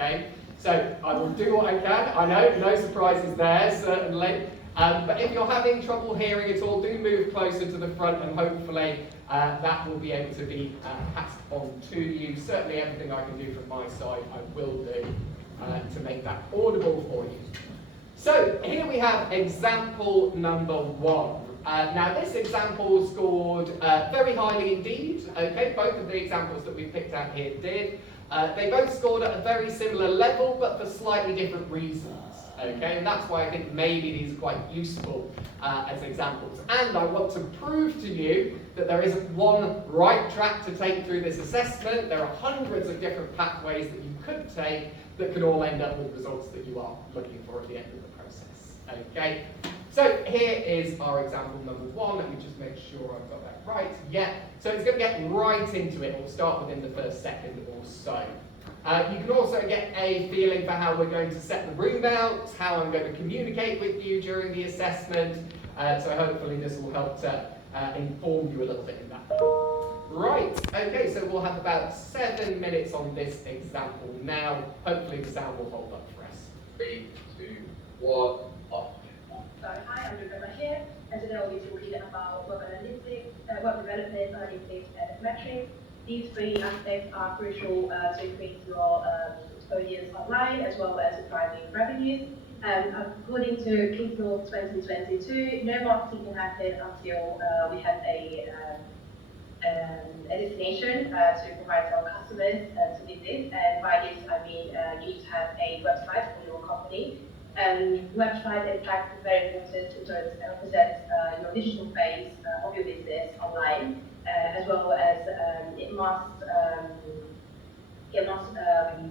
okay? So I will do what I can. I know, no surprises there, certainly. But if you're having trouble hearing at all, do move closer to the front, and hopefully that will be able to be passed on to you. Certainly everything I can do from my side, I will do to make that audible for you. So here we have example number 1. Now this example scored very highly indeed. Okay, both of the examples that we picked out here did. They both scored at a very similar level, but for slightly different reasons. Okay, and that's why I think maybe these are quite useful as examples. And I want to prove to you that there isn't one right track to take through this assessment. There are hundreds of different pathways that you could take that could all end up with results that you are looking for at the end of the process. Okay, so here is our example number 1. Let me just make sure I've got that right. Yeah, so it's going to get right into it. We'll start within the first second or so. You can also get a feeling for how we're going to set the room out, how I'm going to communicate with you during the assessment, so hopefully this will help to inform you a little bit in that. Right, okay, so we'll have about 7 minutes on this example now. Hopefully the sound will hold up for us. 3, 2, 1, off. So hi, I'm Rebecca here, and today I'll be talking about web analytics, web development, analytics, and metrics. These 3 aspects are crucial to increase your audience online, as well as driving revenues. According to Keynote 2022, no marketing can happen until we have a destination to provide to our customers to visit. And by this, I mean you need to have a website for your company. Website, in fact, is very important to present your digital face of your business online, as well as it must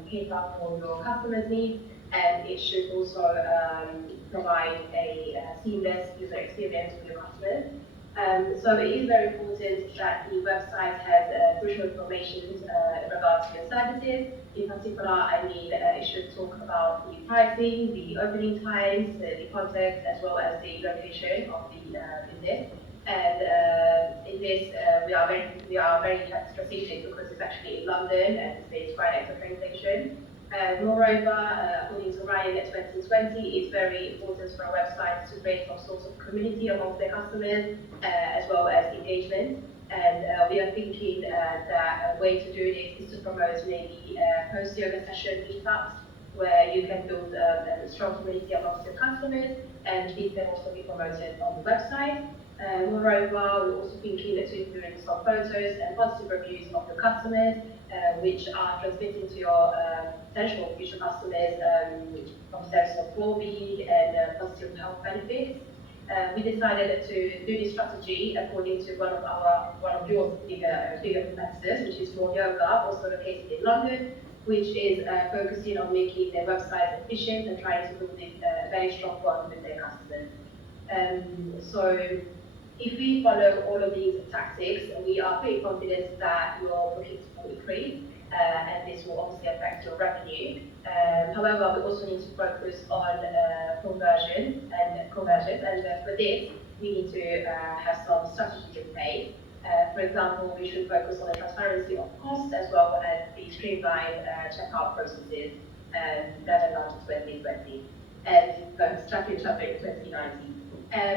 cater for your customers' needs, and it should also provide a seamless user experience for your customers. So it is very important that the website has crucial information in regards to your services. In particular, I mean, it should talk about the pricing, the opening times, the contact, as well as the location of the business. And in this, we are very strategic because it's actually in London and it's based right next to the train station. Moreover, according to Ryan at 2020, it's very important for our website to create some sort of community amongst their customers, as well as engagement. And we are thinking that a way to do this is to promote maybe post-yoga session meetups, where you can build a strong community amongst your customers, and these can also be promoted on the website. Moreover, we're also thinking to include some photos and positive reviews of your customers, which are transmitting to your potential future customers from sense of well-being and positive health benefits. We decided to do this strategy according to one of your bigger competitors, which is More Yoga, also located in London, which is focusing on making their website efficient and trying to build a very strong bond with their customers. So if we follow all of these tactics, we are pretty confident that your bookings will increase, and this will obviously affect your revenue. However, we also need to focus on conversion, and for this, we need to have some strategies in place. For example, we should focus on the transparency of costs, as well as the streamlined checkout processes that are launched in 2020 and tracking traffic 2019.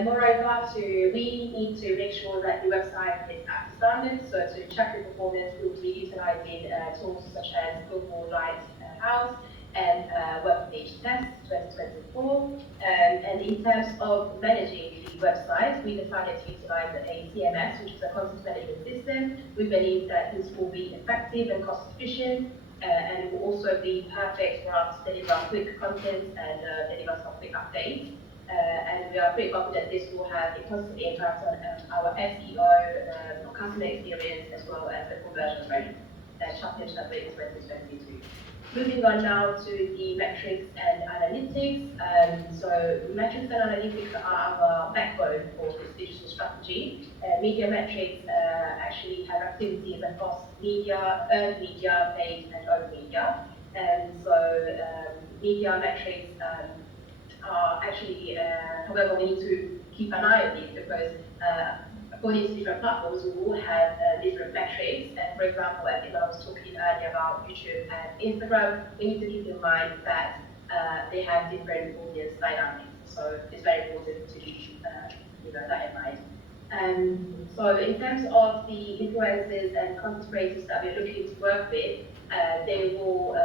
Moreover, we need to make sure that the website is up to standards. So to check the performance, we will be utilizing tools such as Google Lighthouse and Web Page Test 2024. And in terms of managing the website, we decided to utilize a CMS, which is a content management system. We believe that this will be effective and cost efficient, and it will also be perfect for us to deliver quick content and deliver some quick updates. And we are pretty confident this will have a positive impact on our SEO, customer experience, as well as the conversion rate, championship rate in 2022. Moving on now to the metrics and analytics. So metrics and analytics are our backbone for this digital strategy. Media metrics actually have activities across media, earned media, paid, and owned media. And so media metrics are actually, however, we need to keep an eye on these because according to different platforms, we will have different metrics. And for example, I think I was talking earlier about YouTube and Instagram, we need to keep in mind that they have different audience dynamics. So it's very important to keep that in mind. So in terms of the influencers and content creators that we're looking to work with, they will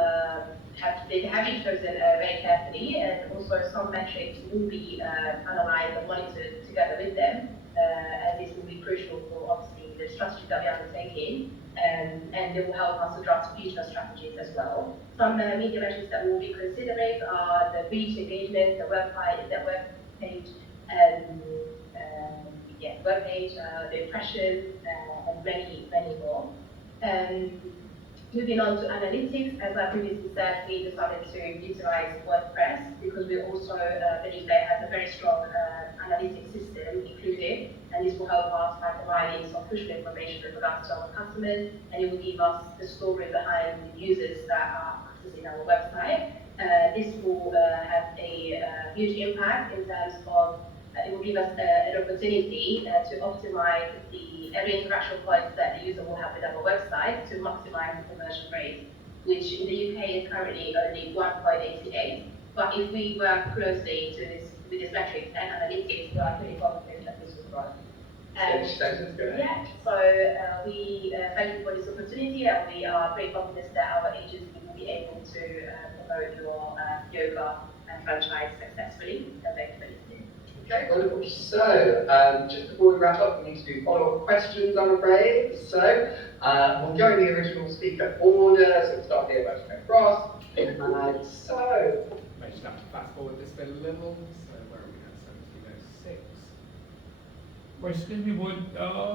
they have been chosen very carefully, and also some metrics will be analyzed and monitored together with them, as this will be crucial for obviously the strategy that we're undertaking, and they will help us to draft future strategies as well. Some media metrics that we will be considering are the reach, engagement, the website, the web page, web page, the impressions, and many more. Moving on to analytics, as I previously said, we decided to utilize WordPress because we also believe that it has a very strong analytics system included, and this will help us by providing some crucial information with regards to our customers, and it will give us the story behind the users that are accessing our website. This will have a huge impact in terms of it will give us an opportunity to optimize every interaction point that the user will have with our website to maximize the conversion rate, which in the UK is currently only 1.88. But if we work closely with this metrics and analytics, we are pretty confident that this will grow. Yeah, so we thank you for this opportunity, and we are pretty confident that our agency will be able to promote your yoga franchise successfully and make it. Okay, wonderful. So, just before we wrap up, we need to do follow-up questions, I'm afraid. So, we'll go in the original speaker order, so we'll start here by Mr. Frost. So, I just have to fast forward this bit a little. So, where are we at? 1706. But excuse me, but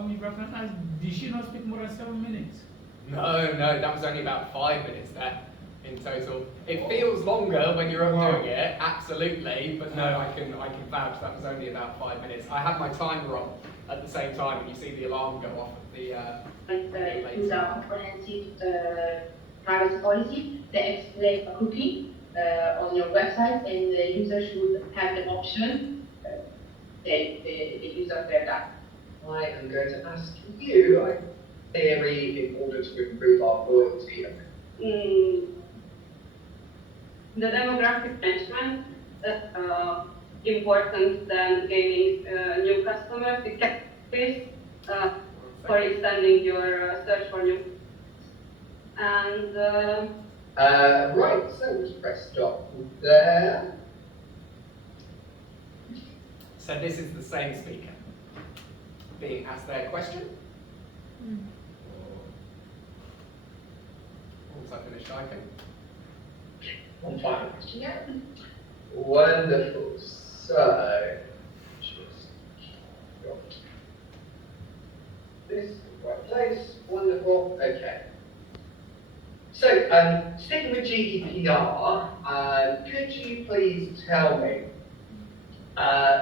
if I can ask, did she not speak more than 7 minutes? No, that was only about 5 minutes there in total. It feels longer when you're up doing it, absolutely, but no, I can vouch that was only about 5 minutes. I had my timer on at the same time, and you see the alarm go off at the Use our comprehensive privacy policy that explains a cookie on your website, and the user should have the option, the user there that. I am going to ask you, theory, in order to improve our loyalty. The demographic management is important than gaining new customers. It can be for extending your search for new. And right, so we'll just press stop there. So this is the same speaker being asked their question. Once I finish typing. One final question yet? Wonderful. So, just got this in the right place. Wonderful. Okay. So, sticking with GDPR, could you please tell me,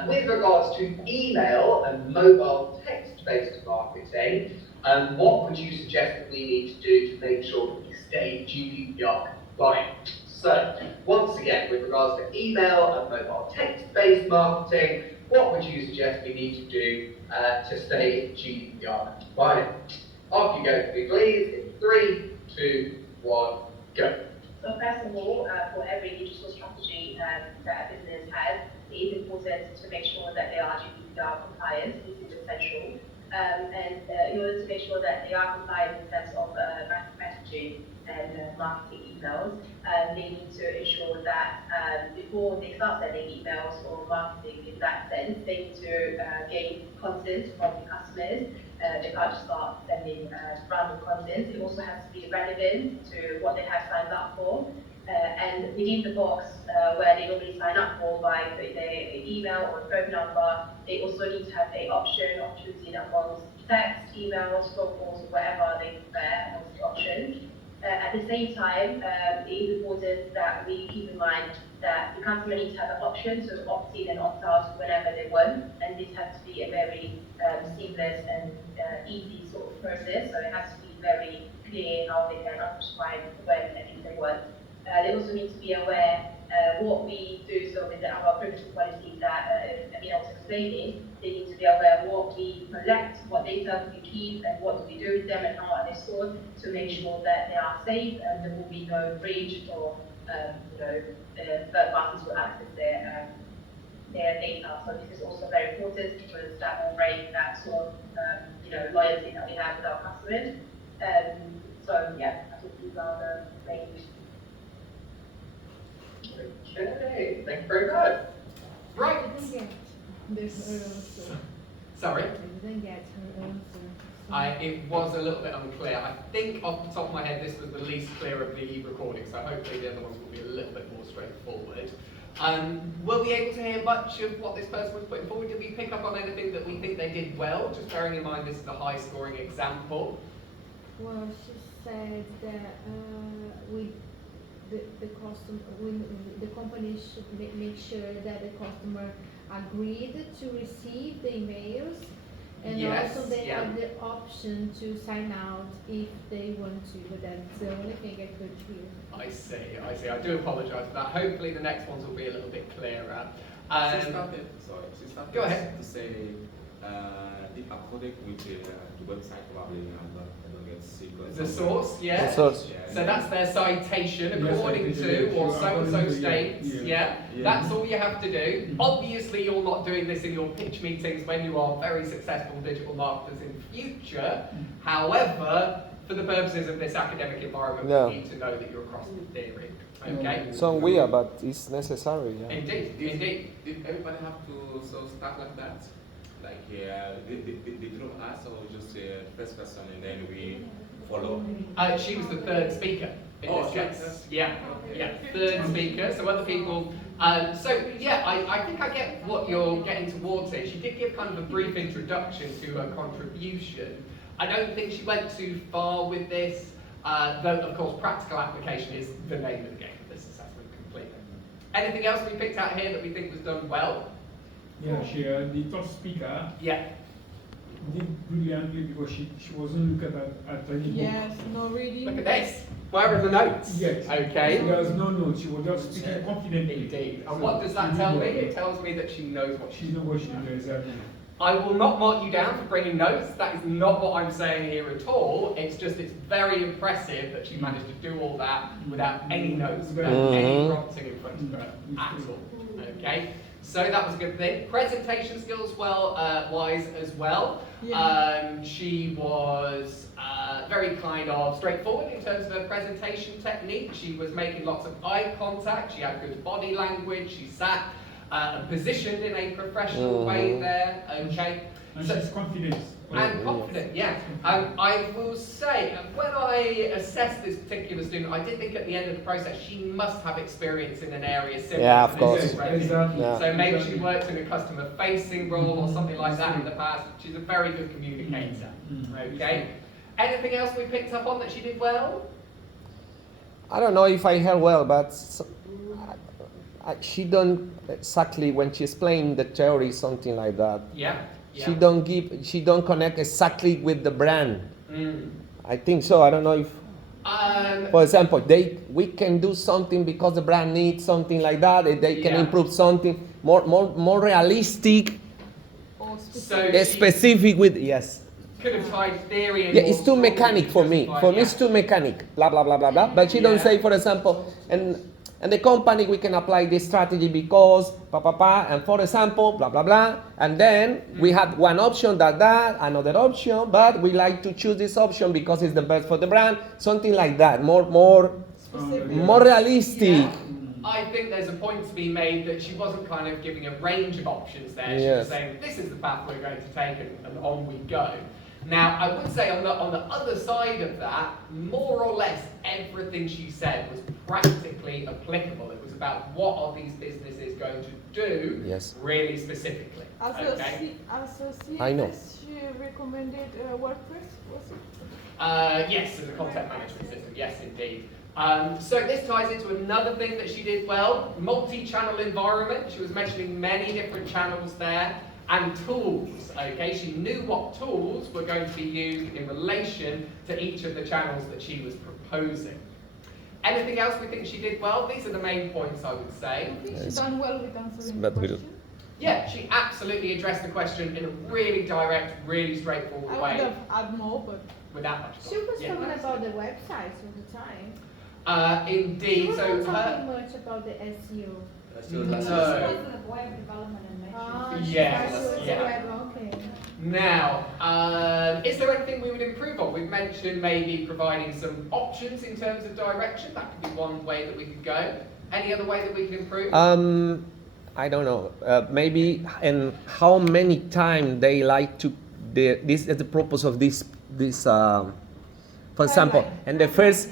with regards to email and mobile text-based marketing, what would you suggest that we need to do to make sure that we stay GDPR compliant? So, once again, with regards to email and mobile text-based marketing, what would you suggest we need to do to stay GDPR compliant? Off you go, please, in 3, 2, 1, go. So first of all, for every digital strategy that a business has, it is important to make sure that they are GDPR compliant. This is essential. And in order to make sure that they are compliant in terms of messaging and marketing emails, they need to ensure that before they start sending emails or marketing in that sense, they need to gain consent from the customers. They can't just start sending random content. It also has to be relevant to what they have signed up for. And within the box where they normally sign up for by putting their email or phone number, they also need to have an option of choosing amongst text, emails, phone calls, whatever they prefer amongst the options. At the same time, it is important that we keep in mind that the customer needs to have an option to opt in and opt out whenever they want, and this has to be a very seamless and easy sort of process, so it has to be very clear how they can unsubscribe when and if they want. They also need to be aware what we do, so with our privacy policy, that been able to explain it, they need to be aware of what we collect, what data we keep, and what do we do with them, and how are they stored to make sure that they are safe and there will be no breach or third parties will access their data. So this is also very important because that will break that sort of loyalty that we have with our customers. So yeah, I think these are the main issues. Okay, thank you very much. Right. I didn't get this answer. Sorry. I didn't get her answer. It was a little bit unclear. I think off the top of my head, this was the least clear of the recording, so hopefully the other ones will be a little bit more straightforward. Were we able to hear much of what this person was putting forward? Did we pick up on anything that we think they did well? Just bearing in mind this is a high-scoring example. Well, she said that the company should make sure that the customer agreed to receive the emails, and Yes, also they yeah. have the option to sign out if they want to, but that's the only thing I could hear. I see. I do apologise for that. Hopefully the next ones will be a little bit clearer. She started Go ahead. to say the according with the website probably I don't get sick. The source, yeah. The source. Yeah, So that's their citation, Yes, according citation, to, or yeah, so-and-so according to, states, yeah. yeah. Yeah. That's all you have to do. Mhm. Obviously, you're not doing this in your pitch meetings when you are very successful digital marketers in the future. However, for the purposes of this academic environment, Yeah. we need to know that you're across the theory, okay? Sound weird, but it's necessary. Yeah. Indeed, indeed. Did everybody have to start like that? Like the group of us or just first person and then we follow? She was the third speaker in Oh, this case. yes. Yeah, yeah, third speaker. So other people. So yeah, I think I get what you're getting towards here. She did give kind of a brief introduction to her contribution. I don't think she went too far with this, though of course practical application is the name of the game of this assessment completely. Anything else we picked out here that we think was done well? Yeah, the top speaker Yeah. did brilliantly because she wasn't looking at any book. Yes, no reading. Look at this. Where are the notes? Yes. Okay. There was no notes. She was just speaking confidently. Indeed. And So what does that she tell did me? well. It tells me that she knows what She's she's not watching it exactly. I will not mark you down for bringing notes. That is not what I'm saying here at all. It's just it's very impressive that she managed to do all that without any notes, without any prompting in front of her at all. Okay, so that was a good thing. Presentation skills wise as well. Yeah. She was very kind of straightforward in terms of her presentation technique. She was making lots of eye contact. She had good body language. She sat positioned in a professional way there, okay? And So- she's confident. And confident, yeah. I will say, when I assessed this particular student, I did think at the end of the process she must have experience in an area similar Yeah, to of this course. already. Exactly. Yeah. So maybe she worked in a customer-facing role or something like that in the past. She's a very good communicator, okay? Anything else we picked up on that she did well? I don't know if I heard well, but she don't exactly when she explained the theory something like that. Yeah. She don't connect exactly with the brand. Mm. I think so. I don't know if, for example, we can do something because the brand needs something like that. They can Yeah. improve something more realistic, Or So she specific with yes. could have tied theory in Yeah, more it's too strongly mechanic for me. justified- For me, yeah. it's too mechanic. Blah blah blah blah blah. But she don't Yeah. say, for example, and the company we can apply this strategy because and for example, blah blah blah. And then we have one option that another option, but we like to choose this option because it's the best for the brand. Something like that. More realistic. Yeah. I think there's a point to be made that she wasn't kind of giving a range of options there. She was Yes. saying, this is the path we're going to take, and on we go. Now, I would say on the other side of that, more or less everything she said was practically applicable. It was about what are these businesses going to do Yes. really specifically. Okay? I know. She recommended WordPress, was it? Yes, as a content management system, yes indeed. So this ties into another thing that she did well, multi-channel environment. She was mentioning many different channels there, and tools, okay? She knew what tools were going to be used in relation to each of the channels that she was proposing. Anything else we think she did well? These are the main points I would say. I think she's done well with answering the But we'll- question. Yeah, she absolutely addressed the question in a really direct, really straightforward I would way. have had more, but Without much She was yeah. talking about the websites all the time. She Indeed, was so not talking her, much about the SEO. So No. that's web development and Ah, metrics. she Yes, was yeah. web, okay. now, is there anything we would improve on? We've mentioned maybe providing some options in terms of direction. That could be one way that we could go. Any other way that we can improve? I don't know. Maybe and how many times they like to. This is the purpose of this. For example, and the first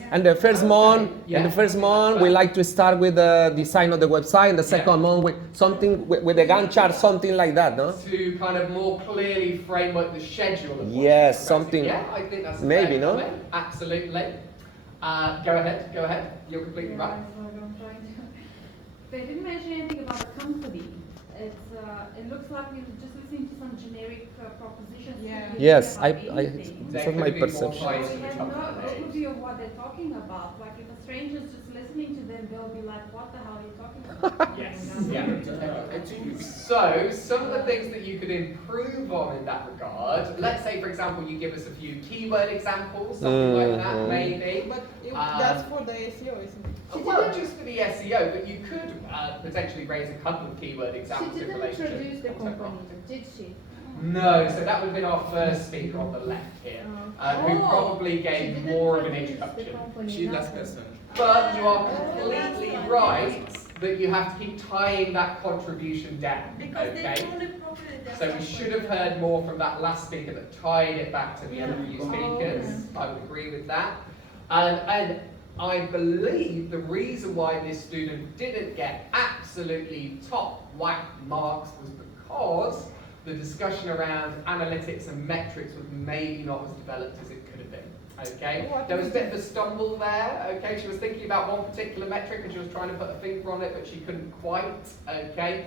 month, Yeah. we like to start with the design of the website, and the second Yeah. month with something with the Gantt chart, something like that, no? To kind of more clearly frame up the schedule of what's Yes, progressing. something- Yeah, I think that's a maybe, fair no? comment. Absolutely. Go ahead. You're completely Yeah, right. so I'm trying to. They didn't mention anything about the company. It looks like we were just listening to some generic propositions. Yeah. Yes, about this They was my could be more perception. tied So to we the have no company. overview of what they're talking about. Like if a stranger's just listening to them, they'll be like, "What the hell are you talking about?" Yes, And yeah. So, some of the things that you could improve on in that regard, let's say, for example, you give us a few keyword examples, something like that, Mhm. maybe. but Um, that's for the SEO, isn't it? Well, just for the SEO, but you could potentially raise a couple of keyword She examples in didn't relation introduce the to company, did she? No, so that would have been our first speaker on the left here, who Oh, probably she gave didn't more of an introduce the introduction. company, She's last nothing. person. But you are completely right that you have to keep tying that contribution down. Okay? So we should have heard more from that last speaker that tied it back to the other few speakers. I would agree with that. And I believe the reason why this student didn't get absolutely top whack marks was because the discussion around analytics and metrics was maybe not as developed as it could have been. Okay, there was a bit of a stumble there. Okay, she was thinking about one particular metric and she was trying to put a finger on it, but she couldn't quite. Okay,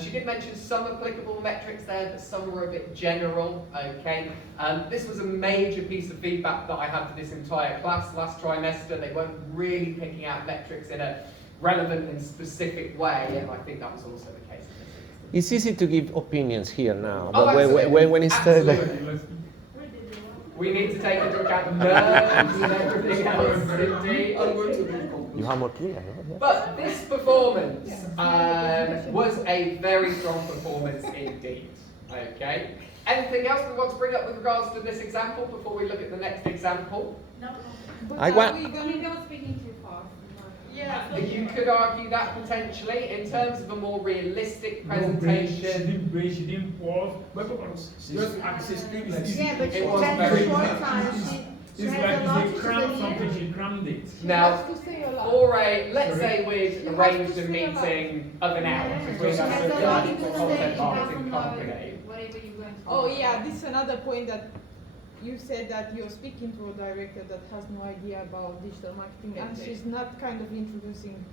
she did mention some applicable metrics there, but some were a bit general. Okay, this was a major piece of feedback that I had for this entire class last trimester. They weren't really picking out metrics in a relevant and specific way, and I think that was also the case in this instance. It's easy to give opinions here now, Oh, but absolutely. when it's Absolutely. We need to take into account the nerves and everything else, indeed. I'm going to be conclusion. you have more clear, no? But this performance was a very strong performance indeed. Okay. Anything else we want to bring up with regards to this example before we look at the next example? But I are want- we Maybe gonna? I was speaking too fast. You could argue that potentially in terms of a more realistic presentation. She didn't pause. But just access Yeah, but she It was has very a short good. time, she It's has a lot like to they crammed say. something, she crammed it. Now, has to say a lot. for a, let's say we'd You have arranged to a say a lot. meeting of an hour Yeah, between she us has and a the lot to digital say. content She marketing doesn't know company. whatever you're going to Oh yeah, this is another point that you said that you're speaking to a director that has no idea about digital marketing, and she's not kind of introducing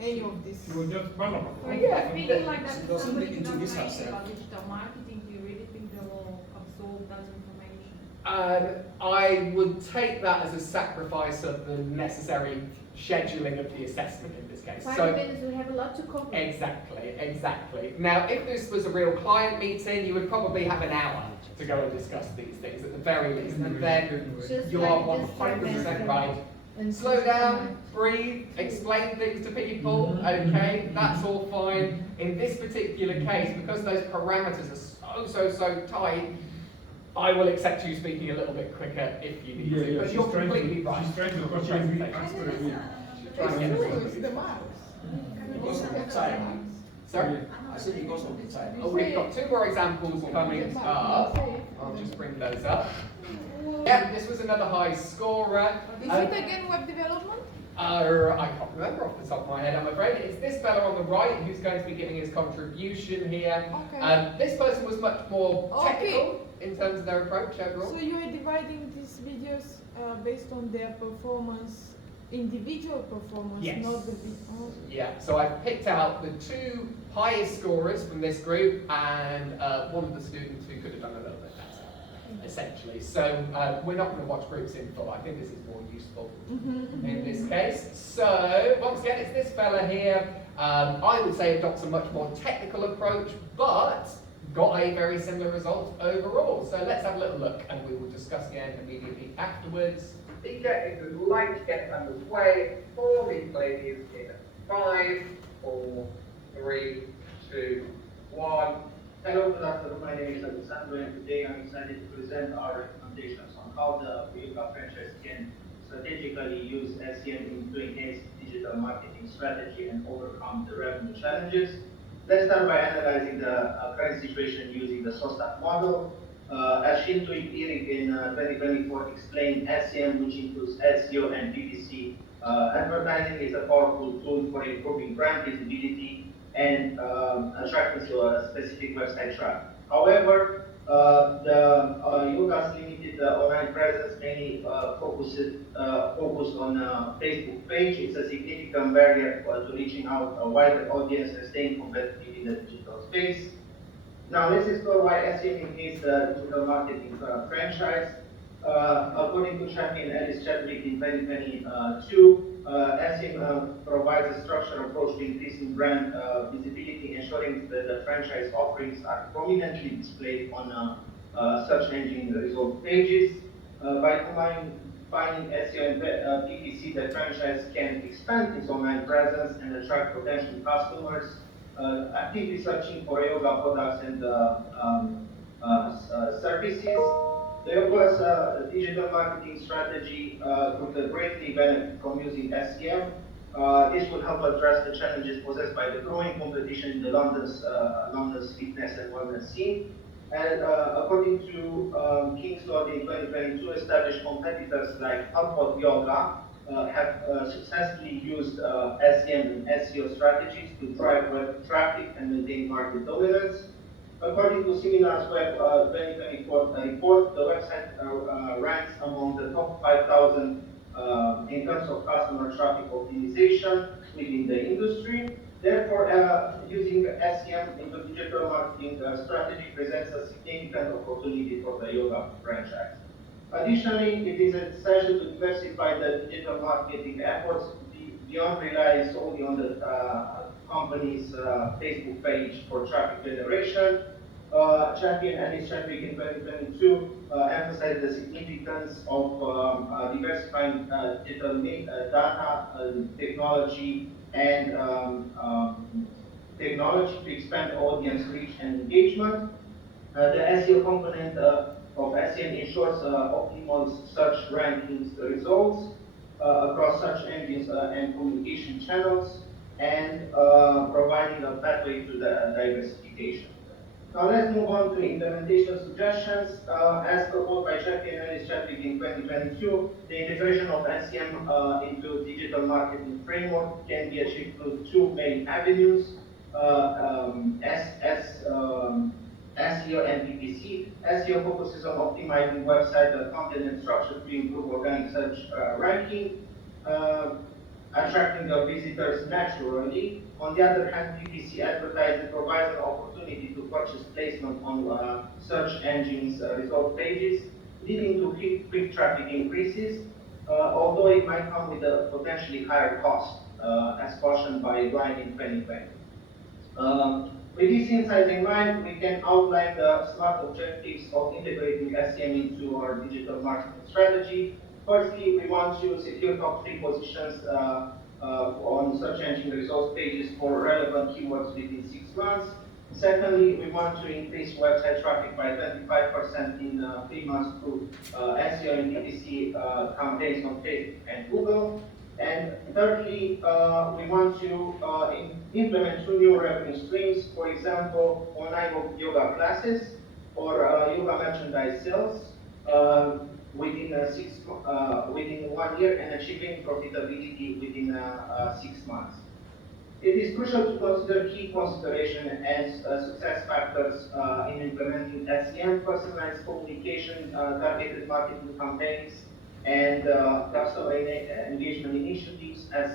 any of this. She was just blah, blah, So blah. if Yeah, you're speaking like that she to doesn't somebody look who into doesn't this know anything herself. about digital marketing, do you really think they will absorb that information? I would take that as a sacrifice of the necessary scheduling of the assessment in this case. 5 So, minutes, we have a lot to cover. exactly. Now, if this was a real client meeting, you would probably have an hour to go and discuss these things at the very least, and then Just you like are this 100% right. And Slow down, breathe, explain things to people, okay, that's all fine. In this particular case, because those parameters are so tight, I will accept you speaking a little bit quicker if you need Yeah, to, yeah, but she's you're trying completely to, right. she's trying to Your question me. presentation. Answer me. She's trying to get It's everybody the to- mouse. Because of the time. Sorry? I said because of the time. Oh, we've got 2 more examples coming up. I'll just bring those up. Yeah, this was another high scorer. Is it again web development? I can't remember off the top of my head, I'm afraid. It's this fella on the right who's going to be giving his contribution here. Okay. This person was much more Okay. technical in terms of their approach overall. So you are dividing these videos based on their performance, individual performance, Yes. not the video. Yeah, so I've picked out the 2 highest scorers from this group and one of the students who could have done a little bit better, essentially. So we're not going to watch groups in full. I think this is more useful in this case. So once again, it's this fella here. I would say adopts a much more technical approach, but got a very similar result overall. So let's have a little look, and we will discuss again immediately afterwards. Speaker, if you would like to get underway for me, please, in 5, 4, 3, 2, 1. Hello, good afternoon. My name is Alessandro, and today I'm excited to present our recommendations on how the yoga franchise can strategically use SEM to enhance digital marketing strategy and overcome the revenue challenges. Let's start by analyzing the current situation using the SOSTAT model. As Shinto Ipirik in 2024 explained, SEM, which includes SEO and PPC advertising, is a powerful tool for improving brand visibility and attracting to a specific website traffic. However, the yoga's limited online presence mainly focused on Facebook page. It's a significant barrier to reaching out a wider audience and staying competitive in the digital space. Now let's explore why SEM is the digital marketing franchise. According to Chappie and Ellis Chadwick in 2022, SEM provides a structured approach to increasing brand visibility, ensuring that the franchise offerings are prominently displayed on search engine result pages. By combining SEO and PPC, the franchise can expand its online presence and attract potential customers actively searching for yoga products and services. The yoga's digital marketing strategy could greatly benefit from using SEM. This would help address the challenges posed by the growing competition in the London's fitness and wellness scene. And according to King's Law in 2022, established competitors like Hotpot Yoga have successfully used SEM and SEO strategies to drive web traffic and maintain market dominance. According to Seminars Web 2024 report, the website ranks among the top 5,000 in terms of customer traffic optimization within the industry. Therefore, using SEM in the digital marketing strategy presents a significant opportunity for the yoga franchise. Additionally, it is essential to diversify the digital marketing efforts beyond relying solely on the company's Facebook page for traffic generation. Chappie and Alice Chadwick in 2022 emphasized the significance of diversifying digital data, technology, and technology to expand audience reach and engagement. The SEO component of SEM ensures optimal search rankings results across search engines and communication channels, and providing a pathway to the diversification. Now let's move on to implementation suggestions. As proposed by Chappie and Ellis Chadwick in 2022, the integration of SEM into digital marketing framework can be achieved through two main avenues. SEO and PPC. SEO focuses on optimizing website content and structure to improve organic search ranking, attracting the visitors naturally. On the other hand, PPC advertising provides an opportunity to purchase placement on search engines result pages, leading to quick traffic increases, although it might come with a potentially higher cost, as cautioned by Ryan in 2020. With these insights in mind, we can outline the SMART objectives of integrating SEM into our digital marketing strategy. Firstly, we want to secure top 3 positions on search engine results pages for relevant keywords within 6 months. Secondly, we want to increase website traffic by 25% in 3 months through SEO and PPC campaigns on Facebook and Google. And thirdly, we want to implement 2 new revenue streams, for example, online yoga classes or yoga merchandise sales within 1 year and achieving profitability within 6 months. It is crucial to consider key considerations and success factors in implementing SEM, personalized communication, targeted marketing campaigns, and customer engagement initiatives, as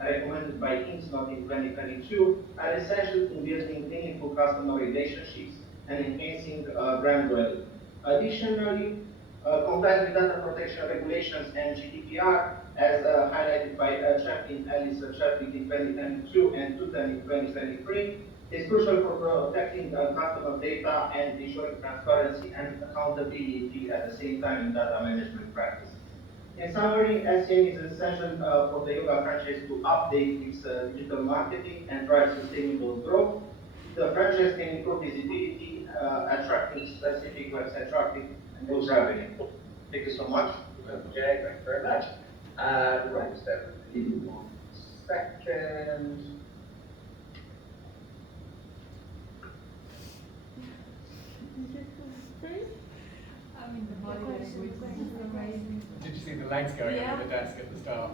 recommended by Kingsnot in 2022, are essential in building meaningful customer relationships and enhancing brand loyalty. Additionally, compliance with data protection regulations and GDPR as highlighted by Chaplin Alice Chaplin in 2022 and 2023, is crucial for protecting customer data and ensuring transparency and accountability at the same time in data management practices. In summary, SEM is essential for the yoga franchise to update its digital marketing and drive sustainable growth. The franchise can improve visibility, attracting specific website traffic, and boost revenue. Thank you so much. Okay, thank you very much. Right, just there for 1 second. I mean, the body language is amazing. Did you see the legs going Yeah. over the desk at the start?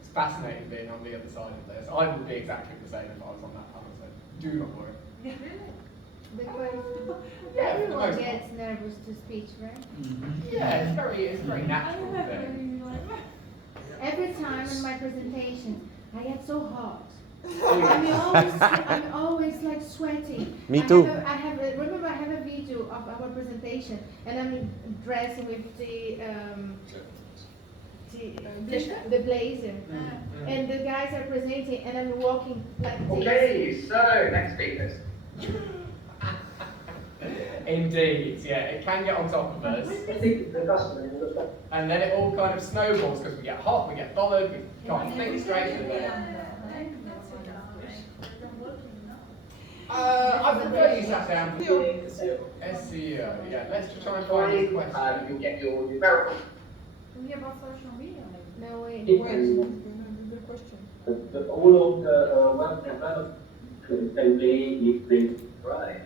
It's fascinating being on the other side of this. I would be exactly the same if I was on that panel, so do not worry. Because Yeah, for the everyone most gets nervous to speech, right? Yeah, it's very natural thing. Every time in my presentation, I get so hot. Oh, I'm always like sweating. Me too. Remember I have a video of our presentation and I'm dressed with the blazer. And the guys are presenting and I'm walking like this. Okay, so next speakers. Indeed, yeah, it can get on top of us. I think the customer And then it all kind of snowballs because we get hot, we get bothered, we can't think straight. I prefer you sat down. SEO, yeah, let's just try and find this question. You'll get your numerical. We about social media. No way. The question. all of the web development can be if they Right.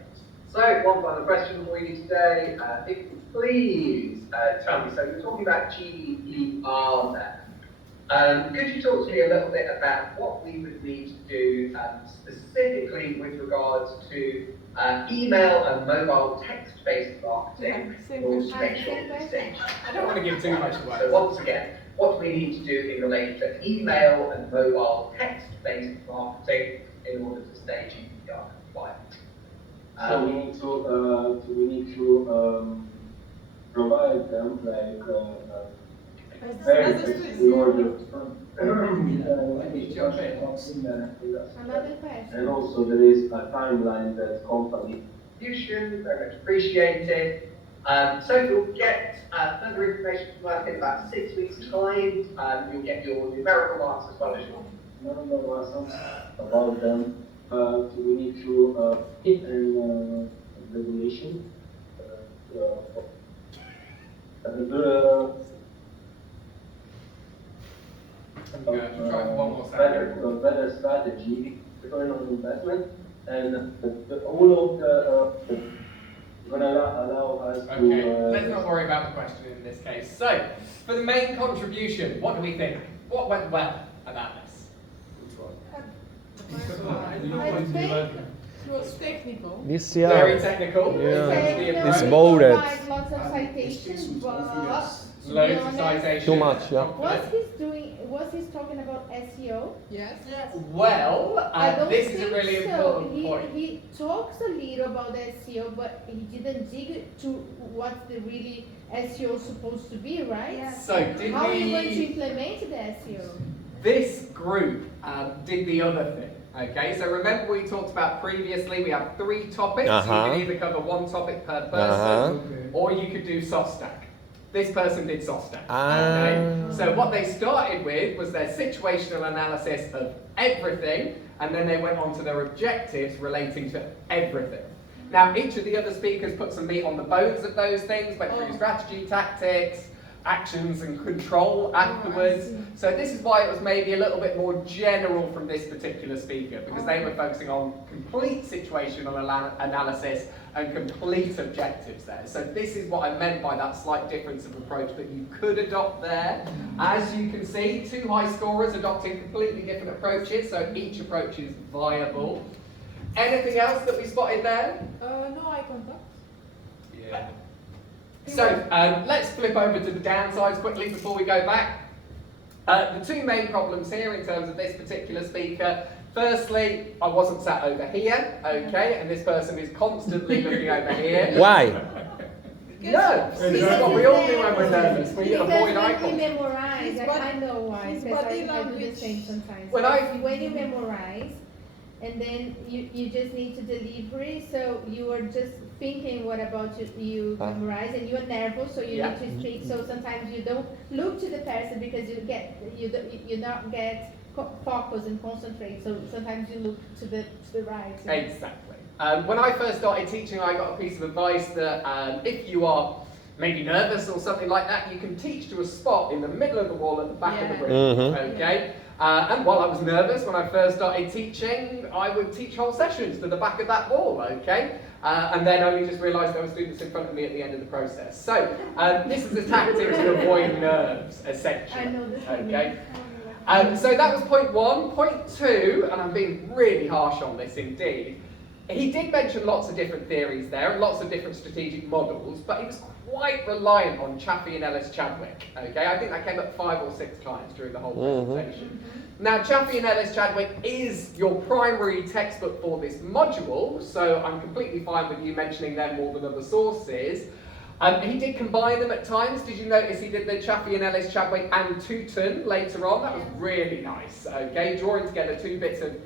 So, one final question for you today. If you please tell me, so you're talking about GDPR there. Could you talk to me a little bit about what we would need to do specifically with regards to email and mobile text-based marketing to make sure that we stay? I don't want to give too much away. So once again, what do we need to do in relation to email and mobile text-based marketing in order to stay GDPR compliant? So we need to provide them like in order Another question. and also there is a timeline that company. Very much appreciated. So you'll get further information from us in about 6 weeks' time. You'll get your numerical marks as well as your. About them. We need to hit an regulation. Try for one more second. Better strategy, return on investment, and all of the going to allow us to. Okay, let's not worry about the question in this case. So, for the main contribution, what do we think? What went well about this? I think it was technical. This year. Very technical. Yeah. It's bolded. Lots of citations, but Loads of citations. Too much, yeah. Was he talking about SEO? Yes. Well, I don't this is think a really so. important point. He talks a little about SEO, but he didn't dig to what the really SEO is supposed to be, right? Yeah. So, did How are you going to we... implement the SEO? This group did the other thing. Okay, so remember we talked about previously, we have 3 topics. You can either cover 1 topic per person, or you could do SOSTAC. This person did SOSTAC. Okay? So what they started with was their situational analysis of everything, and then they went on to their objectives relating to everything. Now, each of the other speakers put some meat on the bones of those things, went through strategy, tactics, actions and control afterwards. So this is why it was maybe a little bit more general from this particular speaker, because they were focusing on complete situational analysis and complete objectives there. So this is what I meant by that slight difference of approach that you could adopt there. As you can see, 2 high scorers adopting completely different approaches, so each approach is viable. Anything else that we spotted there? No eye contact. Yeah. So, let's flip over to the downsides quickly before we go back. The 2 main problems here in terms of this particular speaker. Firstly, I wasn't sat over here, okay, and this person is constantly looking over here. Why? Nerves. This is what we all do when we're nervous. We Because avoid eye when we contact. memorize, His I know why, his because body I do the language. same sometimes. When you memorize, and then you just need to deliver it, so you are just thinking what about you memorize, and you're nervous, so you need to speak. So sometimes you don't look to the person because you not get focus and concentrate. So sometimes you look to the right. Exactly. When I first started teaching, I got a piece of advice that if you are maybe nervous or something like that, you can teach to a spot in the middle of the wall at the back of the room. Okay. And while I was nervous when I first started teaching, I would teach whole sessions to the back of that wall. Okay. And then only just realised there were students in front of me at the end of the process. So this is a tactic to avoid nerves, essentially. I know this one. Okay. So that was point one. Point two, and I'm being really harsh on this indeed, he did mention lots of different theories there and lots of different strategic models, but he was quite reliant on Chaffee and Ellis Chadwick. Okay, I think that came up 5 or 6 times during the whole presentation. Now, Chaffee and Ellis Chadwick is your primary textbook for this module, so I'm completely fine with you mentioning them more than other sources. He did combine them at times. Did you notice he did the Chaffee and Ellis Chadwick and Tooton later on? That was really nice. Okay, drawing together 2 bits of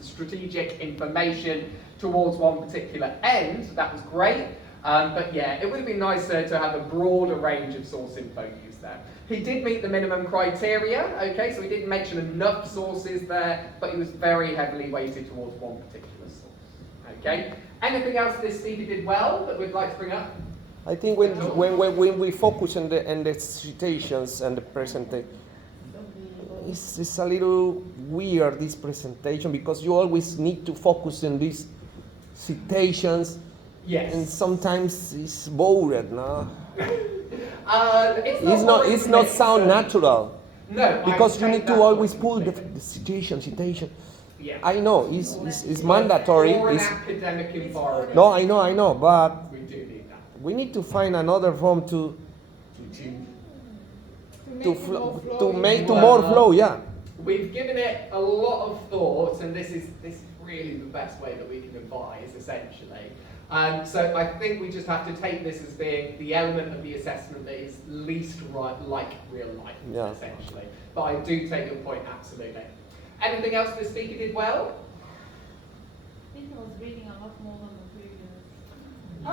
strategic information towards one particular end. That was great. But yeah, it would have been nicer to have a broader range of source info used there. He did meet the minimum criteria. Okay, so he didn't mention enough sources there, but he was very heavily weighted towards one particular source. Okay. Anything else this Stevie did well that we'd like to bring up? I think when we focus on the citations and the presentation, it's a little weird, this presentation, because you always need to focus on these citations. Yes. And sometimes it's boring, no? It's not sound natural. No. Because you need to always pull the citation. Yeah. I know, it's mandatory. For an academic environment. No, I know, but we do need that. we need to find another form to make more flow, yeah. We've given it a lot of thought, and this is really the best way that we can advise, essentially. So I think we just have to take this as being the element of the assessment that is least like real life, essentially. But I do take your point, absolutely. Anything else the speaker did well? I think I was reading a lot more than the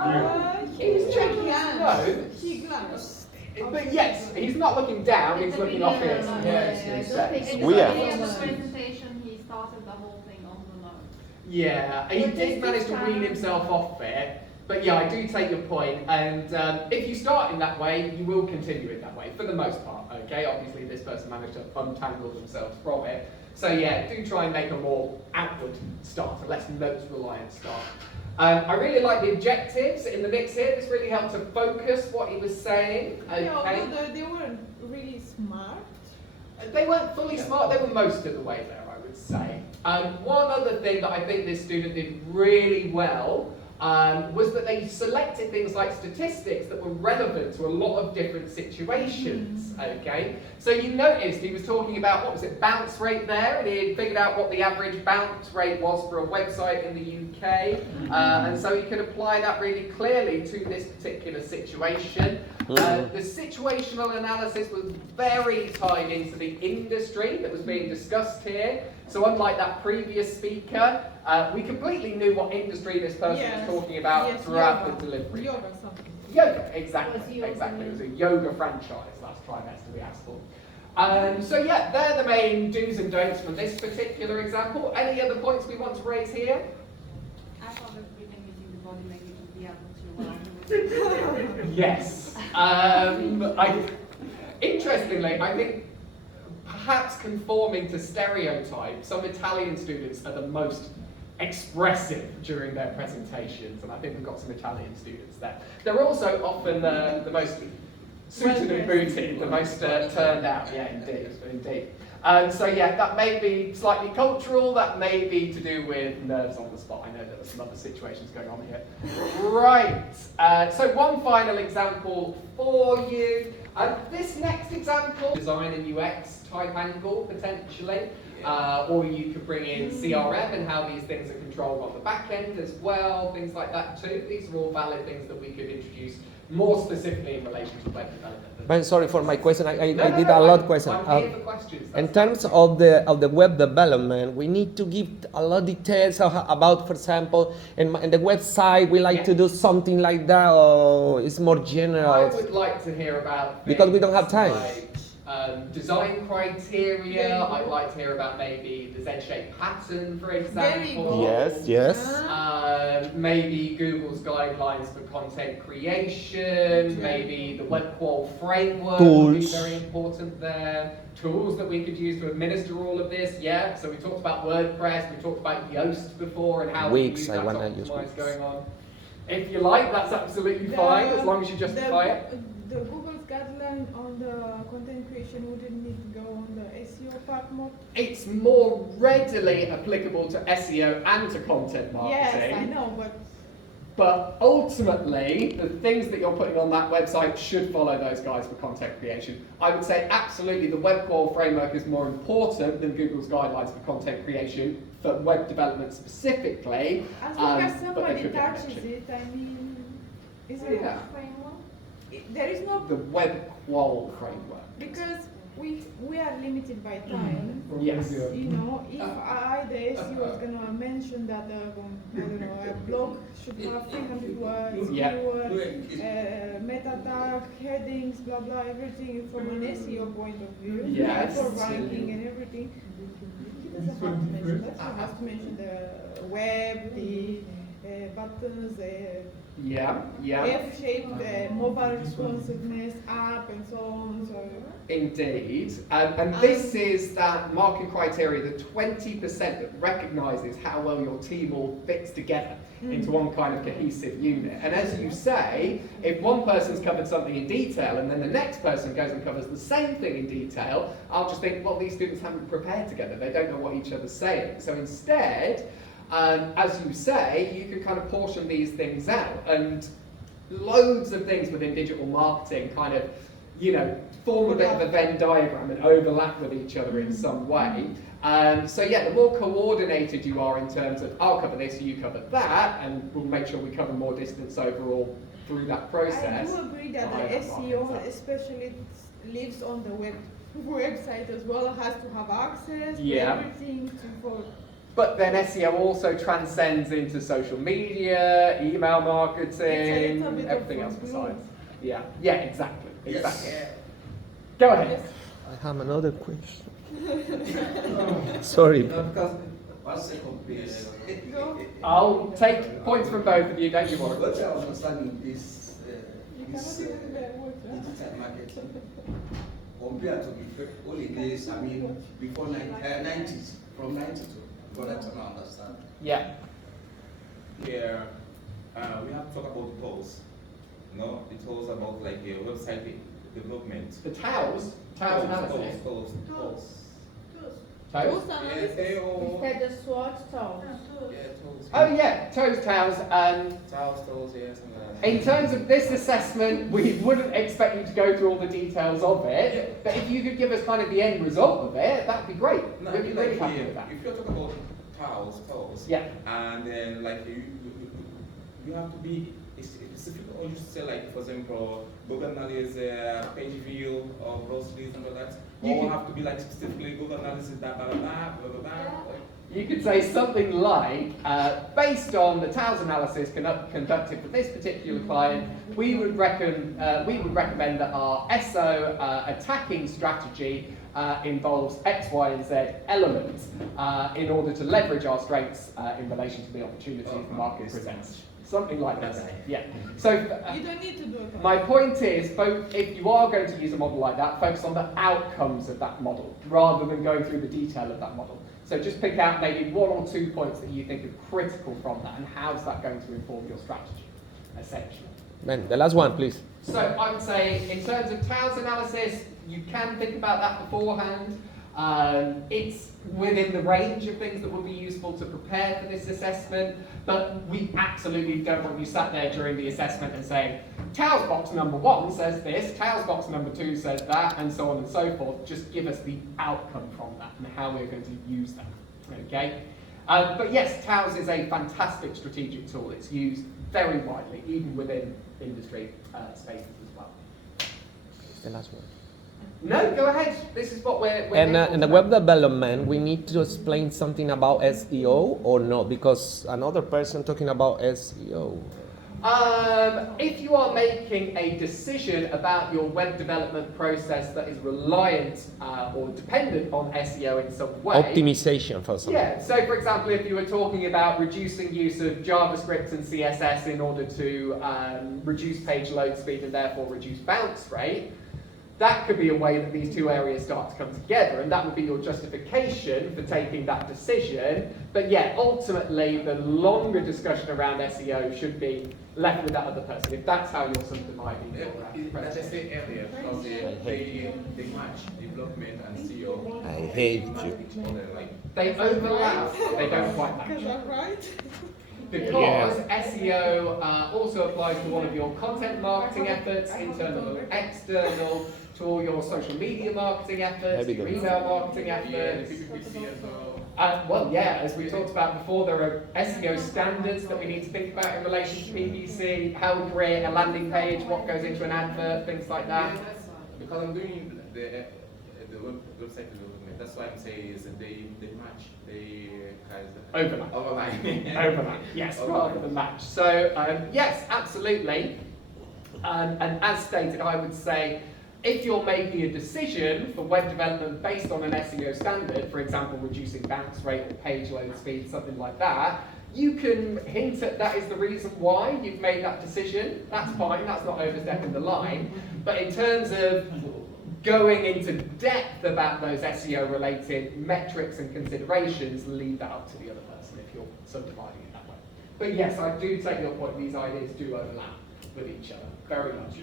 previous. He's checking No. She glanced. But yes, he's not looking down, he's looking off here. It's In weird. the beginning of the presentation, he started the whole thing on the note. Yeah, he did manage to wean himself off it. But yeah, I do take your point, and if you start in that way, you will continue it that way, for the most part, okay? Obviously, this person managed to untangle themselves from it. So yeah, do try and make a more outward start, a less notes-reliant start. I really like the objectives in the mix here. This really helped to focus what he was saying. Okay. Yeah, although they weren't really smart. They weren't fully smart, they were most of the way there, I would say. One other thing that I think this student did really well was that they selected things like statistics that were relevant to a lot of different situations, okay? So you noticed he was talking about, what was it, bounce rate there, and he had figured out what the average bounce rate was for a website in the UK, and so he could apply that really clearly to this particular situation. The situational analysis was very tied into the industry that was being discussed here. So unlike that previous speaker, we completely knew what industry this person was talking about throughout the delivery. Yoga something. Yoga, exactly. It was a yoga franchise last trimester we asked for. So yeah, they're the main do's and don'ts from this particular example. Any other points we want to raise here? I thought that reading using the body language would be able to Yes. Interestingly, I think perhaps conforming to stereotype, some Italian students are the most expressive during their presentations, and I think we've got some Italian students there. They're also often the most suited and booted, the most turned out, yeah, indeed. So yeah, that may be slightly cultural, that may be to do with nerves on the spot. I know there are some other situations going on here. Right, so one final example for you. This next example, design and UX type angle potentially, or you could bring in CRM and how these things are controlled on the back end as well, things like that too. These are all valid things that we could introduce more specifically in relation to web development. Ben, sorry for my question. I No, did no, a lot of questions. I'm here for questions. In That's terms fine. of the web development, we need to give a lot of details about, for example, in the website, we like to do something like that, or it's more general. I would like to hear about because we don't have time. Like, design criteria. I'd like to hear about maybe the Z-shaped pattern, for example. Yes. Maybe Google's guidelines for content creation. Maybe the web qual framework would be very important there. Tools that we could use to administer all of this. Yeah. So we talked about WordPress. We talked about Yoast before and how we use that to optimize going on. If you like, that's absolutely fine as long as you justify it. The Google's guideline on the content creation wouldn't need to go on the SEO part more? It's more readily applicable to SEO and to content marketing. Yes, I know, but ultimately, the things that you're putting on that website should follow those guides for content creation. I would say absolutely the web qual framework is more important than Google's guidelines for content creation for web development specifically. As long as but they somebody could get touches mentioned. it, I mean, is it Yeah. there is no The web qual framework. because we are limited by time. Yes. You know, if the SEO is gonna mention that I don't know, a blog should have 300 words, Yeah. keywords, meta tag, headings, blah blah, everything from an SEO point of view, Yes. for ranking and everything. He doesn't have to mention that. He has to mention the web, the buttons, Yeah. F-shaped mobile responsiveness app and so on. So Indeed, and this is that marking criteria, the 20% that recognises how well your team all fits together into one kind of cohesive unit. And as you say, if one person's covered something in detail and then the next person goes and covers the same thing in detail, I'll just think, well, these students haven't prepared together. They don't know what each other's saying. So instead, as you say, you could kind of portion these things out, and loads of things within digital marketing kind of, form a bit of a Venn diagram and overlap with each other in some way. So yeah, the more coordinated you are in terms of, I'll cover this, you cover that, and we'll make sure we cover more distance overall through that process. I do agree that the SEO, especially lives on the website as well, has to have access to everything for. But then SEO also transcends into social media, email marketing, everything else besides. Yeah, exactly. Exactly. Go ahead. I have another question. Sorry. Because 1 second, please. I'll take points from both of you, don't you worry. What I understand this digital marketing compared to the early days, before 90s, from 90 to what I don't understand. Yeah. Here, we have to talk about the tools. The tools about like website development. The TOWs analysis. Tools. Tools analysis? Instead of SWOT, tools. Yeah, tools. Oh yeah, TOWs. Tools, yes. In terms of this assessment, we wouldn't expect you to go through all the details of it, but if you could give us kind of the end result of it, that'd be great. No, We'd be like really happy with that. if you're talking about tools, Yeah. and then like you have to be specific, or you say like, for example, Google Analysis, page view, or browse list and all that, or have to be like specifically Google Analysis, blah blah blah blah blah blah. You could say something like, based on the TOWs analysis conducted for this particular client, we would recommend that our SO attacking strategy involves X, Y, and Z elements in order to leverage our strengths in relation to the opportunities the market presents. Something like that. Yeah. So you don't need to do it. My point is, if you are going to use a model like that, focus on the outcomes of that model rather than going through the detail of that model. So just pick out maybe 1 or 2 points that you think are critical from that, and how's that going to inform your strategy, essentially. Then the last one, please. So I would say, in terms of TOWs analysis, you can think about that beforehand. It's within the range of things that would be useful to prepare for this assessment, but we absolutely don't want you sat there during the assessment and saying, Tails box number 1 says this, tails box number 2 says that, and so on and so forth. Just give us the outcome from that and how we're going to use that. Okay? But yes, Tails is a fantastic strategic tool. It's used very widely, even within industry spaces as well. The last one. No, go ahead. This is what we're And here for in the today. web development, we need to explain something about SEO or no? Because another person talking about SEO. If you are making a decision about your web development process that is reliant or dependent on SEO in some way. Optimization, for example. Yeah, so for example, if you were talking about reducing use of JavaScript and CSS in order to reduce page load speed and therefore reduce bounce rate, that could be a way that these two areas start to come together, and that would be your justification for taking that decision. But yeah, ultimately, the longer discussion around SEO should be left with that other person, if that's how you're subdividing your As I said earlier, because they match development and SEO. I hate you. Each other, like, They overlap, they don't quite match. Because I'm right. Because SEO also applies to all of your content marketing efforts, internal and external, to all your social media marketing efforts, your email marketing efforts. PPC as well. Well, yeah, as we talked about before, there are SEO standards that we need to think about in relation to PPC, how we create a landing page, what goes into an advert, things like that. Because I'm doing the website development, that's why I'm saying is that they match, they Overlap. Overlap, yes, Overlap. rather than match. So, yes, absolutely. And as stated, I would say, if you're making a decision for web development based on an SEO standard, for example, reducing bounce rate or page load speed, something like that, you can hint at that is the reason why you've made that decision. That's fine, that's not overstepping the line. But in terms of going into depth about those SEO-related metrics and considerations, leave that up to the other person if you're subdividing it that way. But yes, I do take your point, these ideas do overlap with each other, very much.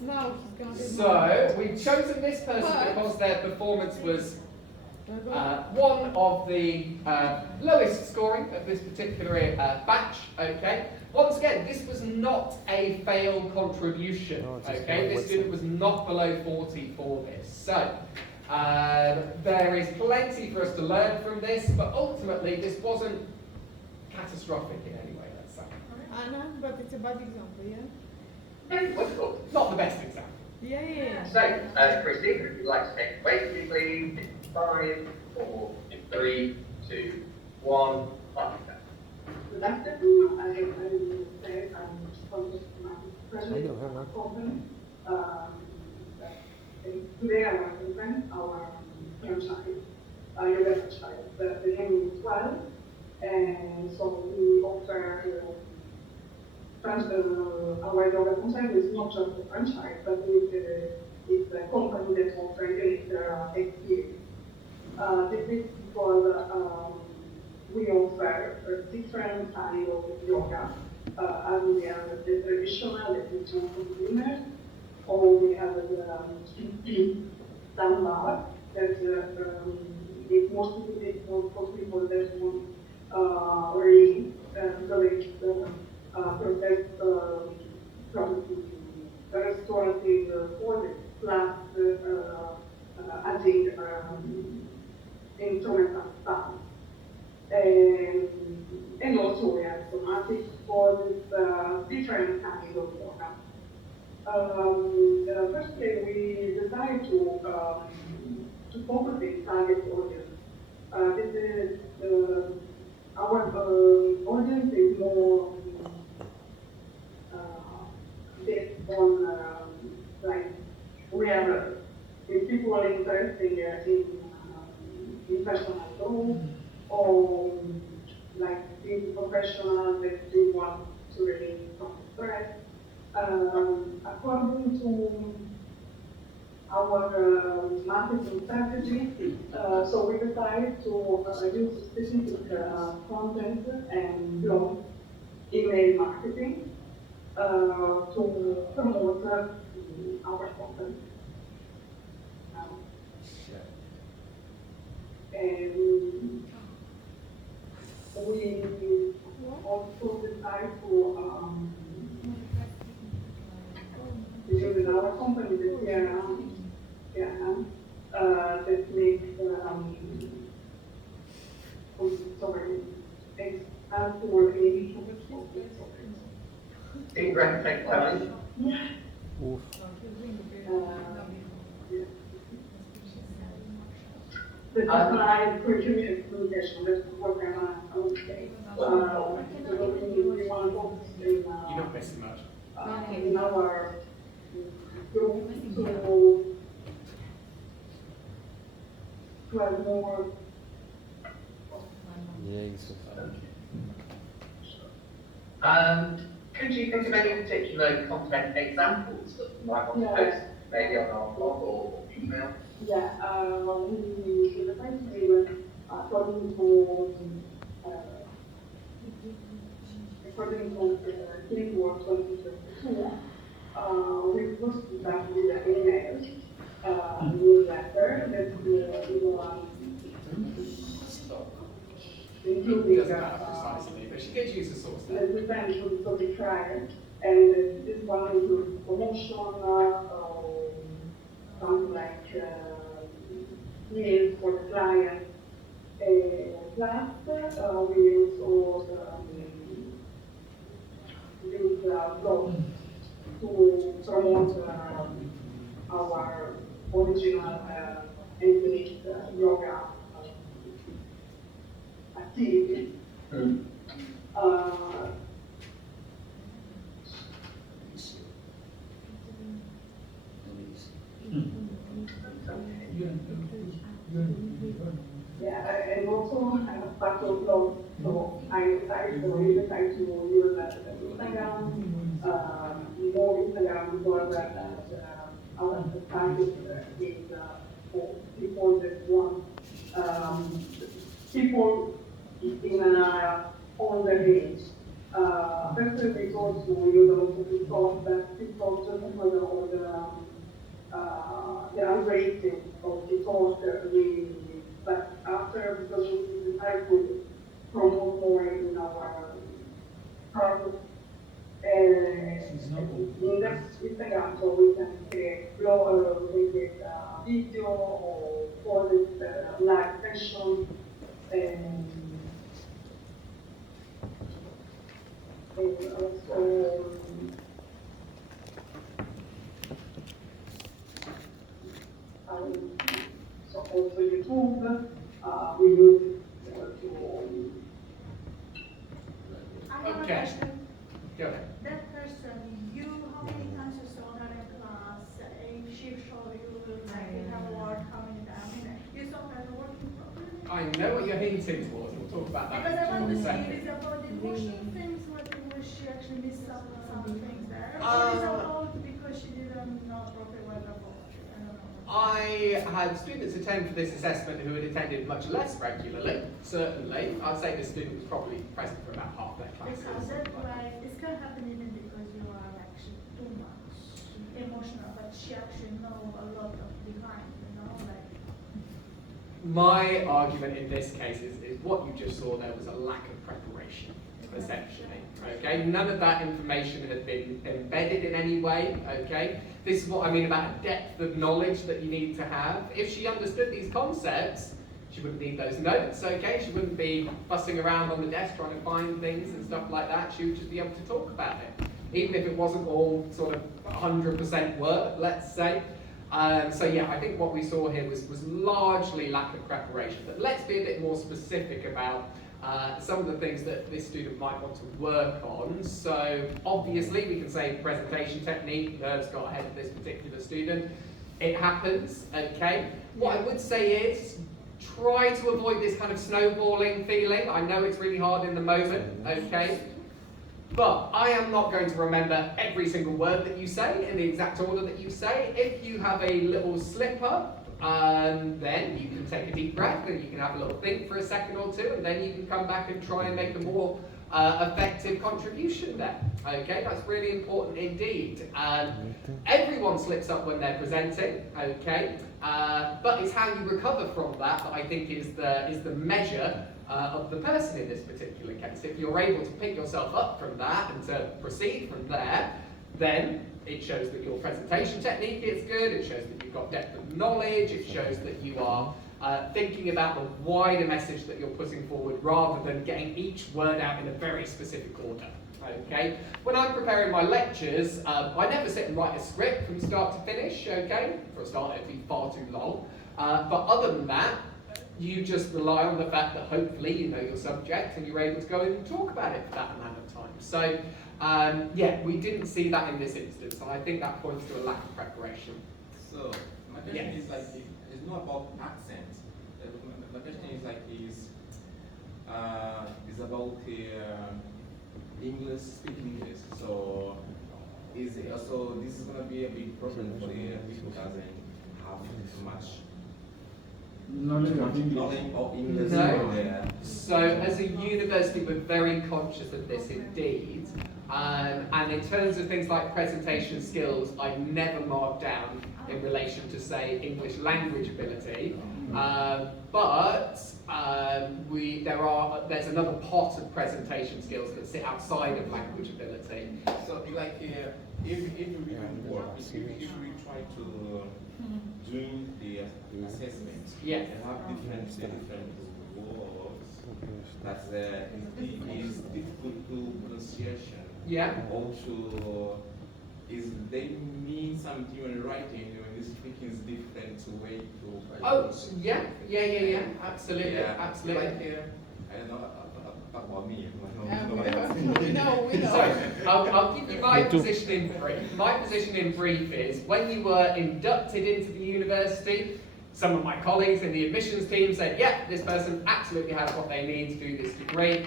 No, he's gonna So, we've chosen this person because their performance was one of the lowest scoring of this particular batch, okay? Once again, this was not a failed contribution, okay? This student was not below 40 for this. So, there is plenty for us to learn from this, but ultimately this wasn't catastrophic in any way, let's say. Anna, but it's a bad example, yeah? Not the best example. Yeah. So, Christy, if you'd like to take away, please. 5, 4, 3, 2, 1. Good afternoon. I will say I'm responsible for my president company. Today I want to present our franchise, yoga franchise. The name is 12, and so we offer our yoga franchise is not just a franchise, but it's a company that offers unique experience. This is because we offer different kind of yoga. And we have the traditional, the functional for beginners, or we have the standard that is more specific for people that want really process from the restorative for plus adding instrumental stuff. And also we have somatic for this different kind of yoga. Firstly, we decided to focus on target audience. This is our audience is more based on like where if people are interested in personal growth or like being professional that do want to relieve from stress. According to our marketing strategy, so we decided to use specific content and blog email marketing to promote our company. And we also decide to that makes sorry, after Deep breath, take time. Oof. The design continuous communication, that's what I would say. We want to focus You're not missing much. in our group to have more. Could you think of any particular content examples that you might want to post, maybe on our blog or email? Yeah, we according to Teamwork 2022, we posted that with the email newsletter that including precisely, but she did use a source. the event for the public trial, and this one includes promotion, something like meals for the client. Plus, we also use blog to promote our original and unique yoga activities. Yeah, and also I'm a part of blog, so I decided to use Instagram, more Instagram because our target is for people that want people in on the age. First, we also use a lot of TikTok, but TikTok just because of the rating of TikTok, but after, because we decided to promote more in our product, in the Instagram, so we can create blog, we can create video or for this live session, and also so also YouTube, we use to. I have a Okay. question. Go ahead. That person, how many times you saw her in class? If she showed you like in her work, how many times? I mean, you saw her working properly? I know what you're hinting towards. We'll talk about that Because I want to in a see second. if it's about the emotional things, what was she actually missed some things there? Or is it about because she didn't know properly what the book? I don't know. I had students attend for this assessment who had attended much less regularly, certainly. I'd say the student was probably present for about half their Because classes. that's why this can happen even because you are actually too much emotional, but she actually know a lot of behind, like. My argument in this case is what you just saw there was a lack of preparation, essentially. Okay, none of that information had been embedded in any way. Okay, this is what I mean about a depth of knowledge that you need to have. If she understood these concepts, she wouldn't need those notes. Okay, she wouldn't be fussing around on the desk trying to find things and stuff like that. She would just be able to talk about it, even if it wasn't all sort of 100% work, let's say. So yeah, I think what we saw here was largely lack of preparation. But let's be a bit more specific about some of the things that this student might want to work on. So obviously we can say presentation technique, nerves got ahead of this particular student. It happens, okay? What I would say is try to avoid this kind of snowballing feeling. I know it's really hard in the moment, okay? But I am not going to remember every single word that you say in the exact order that you say. If you have a little slip up, then you can take a deep breath and you can have a little think for a second or two, and then you can come back and try and make a more effective contribution there. Okay, that's really important indeed. Everyone slips up when they're presenting, okay, but it's how you recover from that that I think is the measure of the person in this particular case. If you're able to pick yourself up from that and to proceed from there, then it shows that your presentation technique is good, it shows that you've got depth of knowledge, it shows that you are thinking about the wider message that you're putting forward rather than getting each word out in a very specific order. Okay? When I'm preparing my lectures, I never sit and write a script from start to finish, okay? For a start, it'd be far too long. But other than that, you just rely on the fact that hopefully you know your subject and you're able to go in and talk about it for that amount of time. So, yeah, we didn't see that in this instance, and I think that points to a lack of preparation. So, my question is like, it's not about accent. My question is like, is about English, speaking English. So, is it also, this is going to be a big problem for the people who doesn't have much knowledge of English. No. So as a university, we're very conscious of this indeed. And in terms of things like presentation skills, I never mark down in relation to, say, English language ability. But there's another pot of presentation skills that sit outside of language ability. So, like, if we work, if we try to doing the assessment, yeah, and have different words that is difficult to pronunciation. Yeah. Also, is they mean something when writing when you speaking is different way to. Oh, yeah, absolutely, absolutely. Like, I don't know about me. We know. So, I'll give you my position in brief. My position in brief is, when you were inducted into the university, some of my colleagues in the admissions team said, yeah, this person absolutely has what they need to do this degree,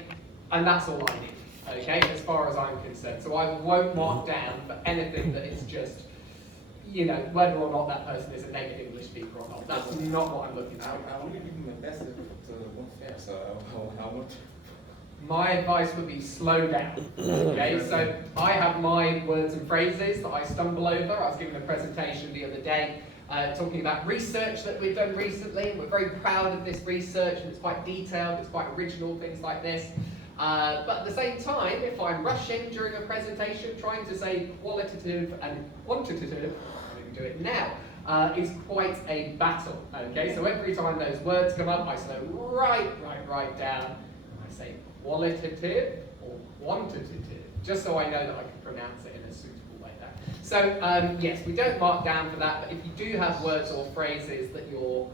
and that's all I need, okay, as far as I'm concerned. So I won't mark down for anything that is just, you know, whether or not that person is a native English speaker or not. That's not what I'm looking for. I'm only giving my best to one fair, so I want. My advice would be slow down, okay? So I have my words and phrases that I stumble over. I was giving a presentation the other day talking about research that we've done recently. We're very proud of this research, and it's quite detailed, it's quite original, things like this. But at the same time, if I'm rushing during a presentation, trying to say qualitative and quantitative, I can do it now, is quite a battle, okay? So every time those words come up, I slow right down. I say qualitative or quantitative, just so I know that I can pronounce it in a suitable way there. So yes, we don't mark down for that, but if you do have words or phrases that you're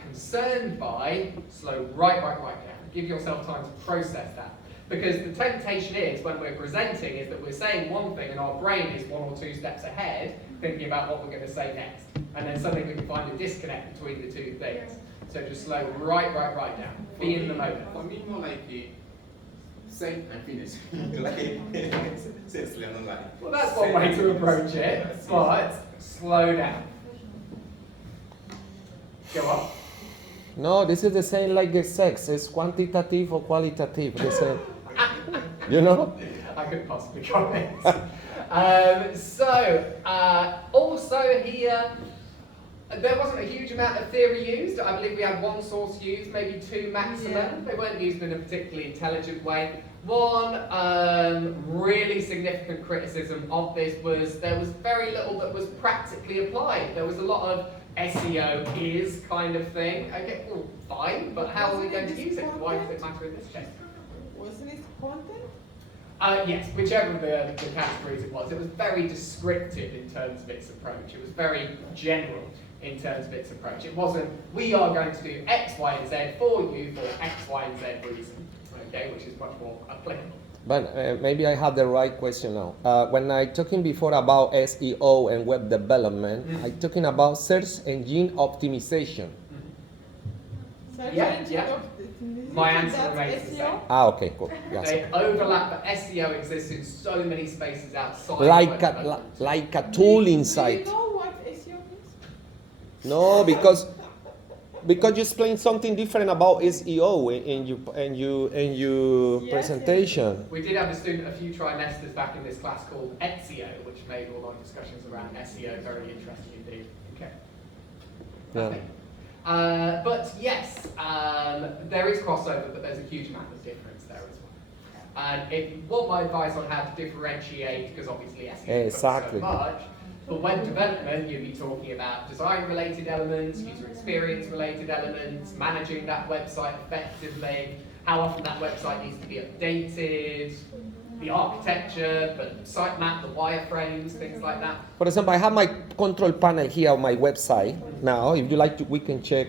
concerned by, slow right down. Give yourself time to process that. Because the temptation is, when we're presenting, is that we're saying one thing and our brain is 1 or 2 steps ahead, thinking about what we're going to say next. And then suddenly we can find a disconnect between the two things. So just slow right down. Be in the moment. For me, more like say and finish. Like, seriously, I'm not lying. Well, that's one way to approach it, but slow down. Go on. No, this is the same like the sex. It's quantitative or qualitative. The same. You know? I couldn't possibly comment. Also here, there wasn't a huge amount of theory used. I believe we had 1 source used, maybe 2 maximum. Yeah. They weren't used in a particularly intelligent way. One really significant criticism of this was there was very little that was practically applied. There was a lot of SEO is kind of thing. Okay, well, fine, but how are we going to use it? Why does it matter in this case? Wasn't it content? Yes, whichever of the categories it was. It was very descriptive in terms of its approach. It was very general in terms of its approach. It wasn't, we are going to do X, Y, and Z for you for X, Y, and Z reason, okay, which is much more applicable. But maybe I have the right question now. When I talking before about SEO and web development, I talking about search engine optimization. Yeah. My answer remains the same. Okay, cool. Yes. They overlap, but SEO exists in so many spaces outside. Like a tool inside. Do you know what SEO means? No, because you explained something different about SEO in your presentation. We did have a student a few trimesters back in this class called Etseo, which made all our discussions around SEO very interesting indeed. Okay. Yeah. But yes, there is crossover, but there's a huge amount of difference there as well. And if you want my advice on how to differentiate, because obviously SEO Exactly. covers so much, for web development, you'll be talking about design-related elements, user experience-related elements, managing that website effectively, how often that website needs to be updated, the architecture, the sitemap, the wireframes, things like that. For example, I have my control panel here on my website now. If you like to, we can check.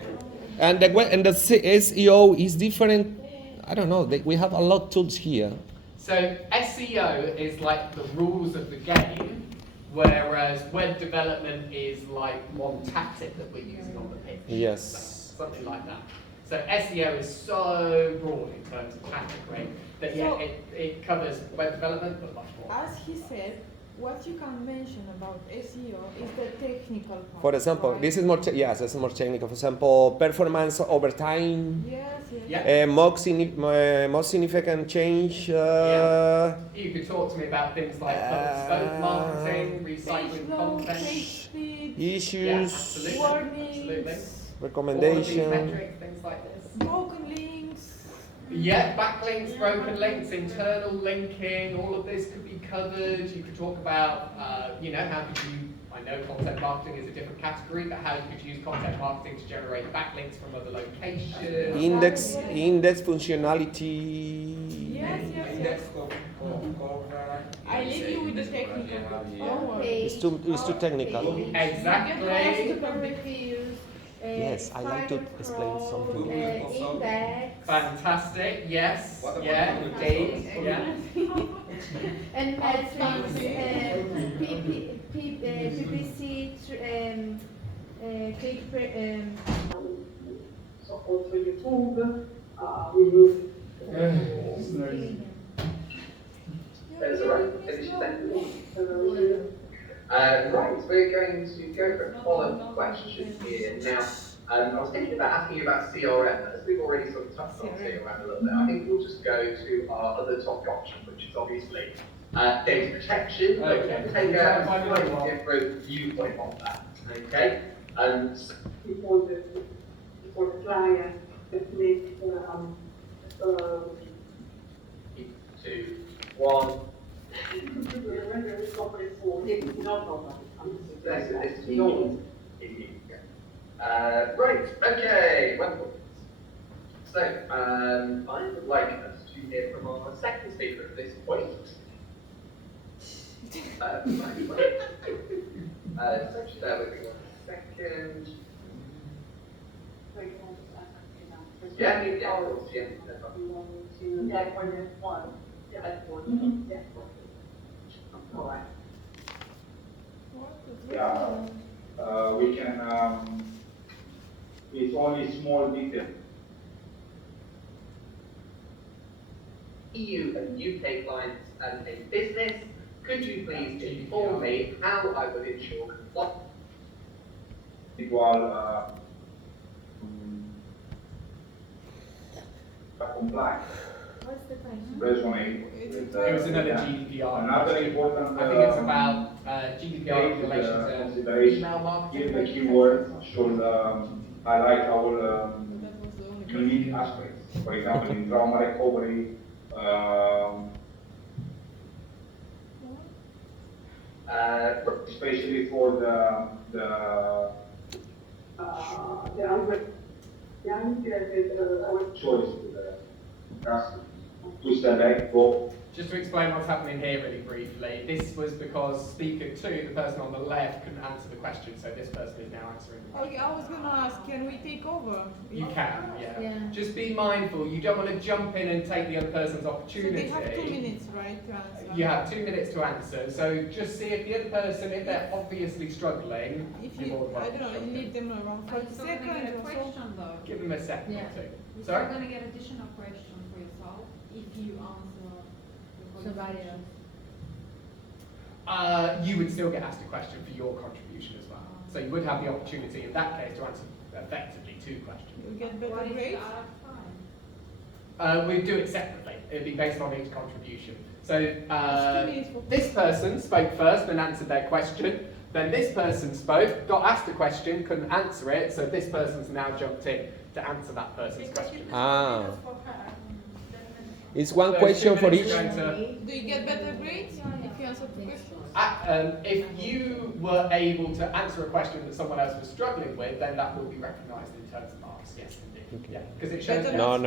And the SEO is different. I don't know. We have a lot of tools here. So SEO is like the rules of the game, whereas web development is like one tactic that we're using on the pitch. Yes. So, something like that. So SEO is so broad in terms of category that yeah, it covers web development, but much more. As he said, what you can mention about SEO is the technical part. For example, right? this is more yes, it's more technical. For example, performance over time. Yes, Yeah. More significant change. Yeah. You could talk to me about things like spoke marketing, recycling content, issues, yeah, absolutely. warnings, recommendation. All of these metrics, things like this. broken links. Yeah, backlinks, broken links, internal linking, all of this could be covered. You could talk about, you know, how could you, I know content marketing is a different category, but how you could use content marketing to generate backlinks from other locations. Index functionality. Yes, yes, yes. I leave you with the technical. Okay. It's too technical. Exactly. Customer reviews. Yes, I like to explain something. Index. Fantastic, yes, yeah, indeed, yeah. And metrics, PPC, click, support for YouTube. We use. That's all right. Finish your sentence. Right, we're going to go for a follow-up question here. Now, I was thinking about asking you about CRM, but as we've already sort of touched on CRM a little bit, I think we'll just go to our other topic option, which is obviously data protection. But we can take a slightly different viewpoint on that. Okay? Before the client, that makes 2, 1. Right, okay, wonderful. So, I would like us to hear from our second speaker at this point. So just bear with me 1 second. Yeah, of course, yeah. Alright. Yeah, we can, it's only small detail. EU and UK clients as a business, could you please inform me how I would ensure compliance? Compliance. What's the question? Resonate with, It was another GDPR. Another important. I think it's about GDPR in relation to email marketing. If the keyword should highlight our unique aspects. For example, in trauma recovery, especially for the choice to the customer to select both. Just to explain what's happening here really briefly, this was because speaker 2, the person on the left, couldn't answer the question, so this person is now answering the question. Okay, I was gonna ask, can we take over? You can, yeah. Yeah. Just be mindful, you don't want to jump in and take the other person's So opportunity. they have 2 minutes, right, to answer? You have 2 minutes to answer, so just see if the other person, if they're obviously struggling, If you're more you, than I welcome don't to know, jump leave in. them around Are you 40 still gonna get a seconds or so. question though? Give them a second Yeah. or two. You're Sorry? still gonna get additional question for yourself if you answer Somebody else. You would still get asked a question for your contribution as well. So you would have the opportunity in that case to answer effectively 2 questions. You get better What is the grades? out of 5? We do it separately. It'd be based on each contribution. So minutes for- this person spoke first and answered their question. Then this person spoke, got asked a question, couldn't answer it, so this person's now jumped in to answer that person's question. Ah. It's one So question 2 for minutes each. is going to- Do you get better grades if you answer the questions? If you were able to answer a question that someone else was struggling with, then that will be recognised in terms of marks. Yes, indeed. Yeah, because it shows. No.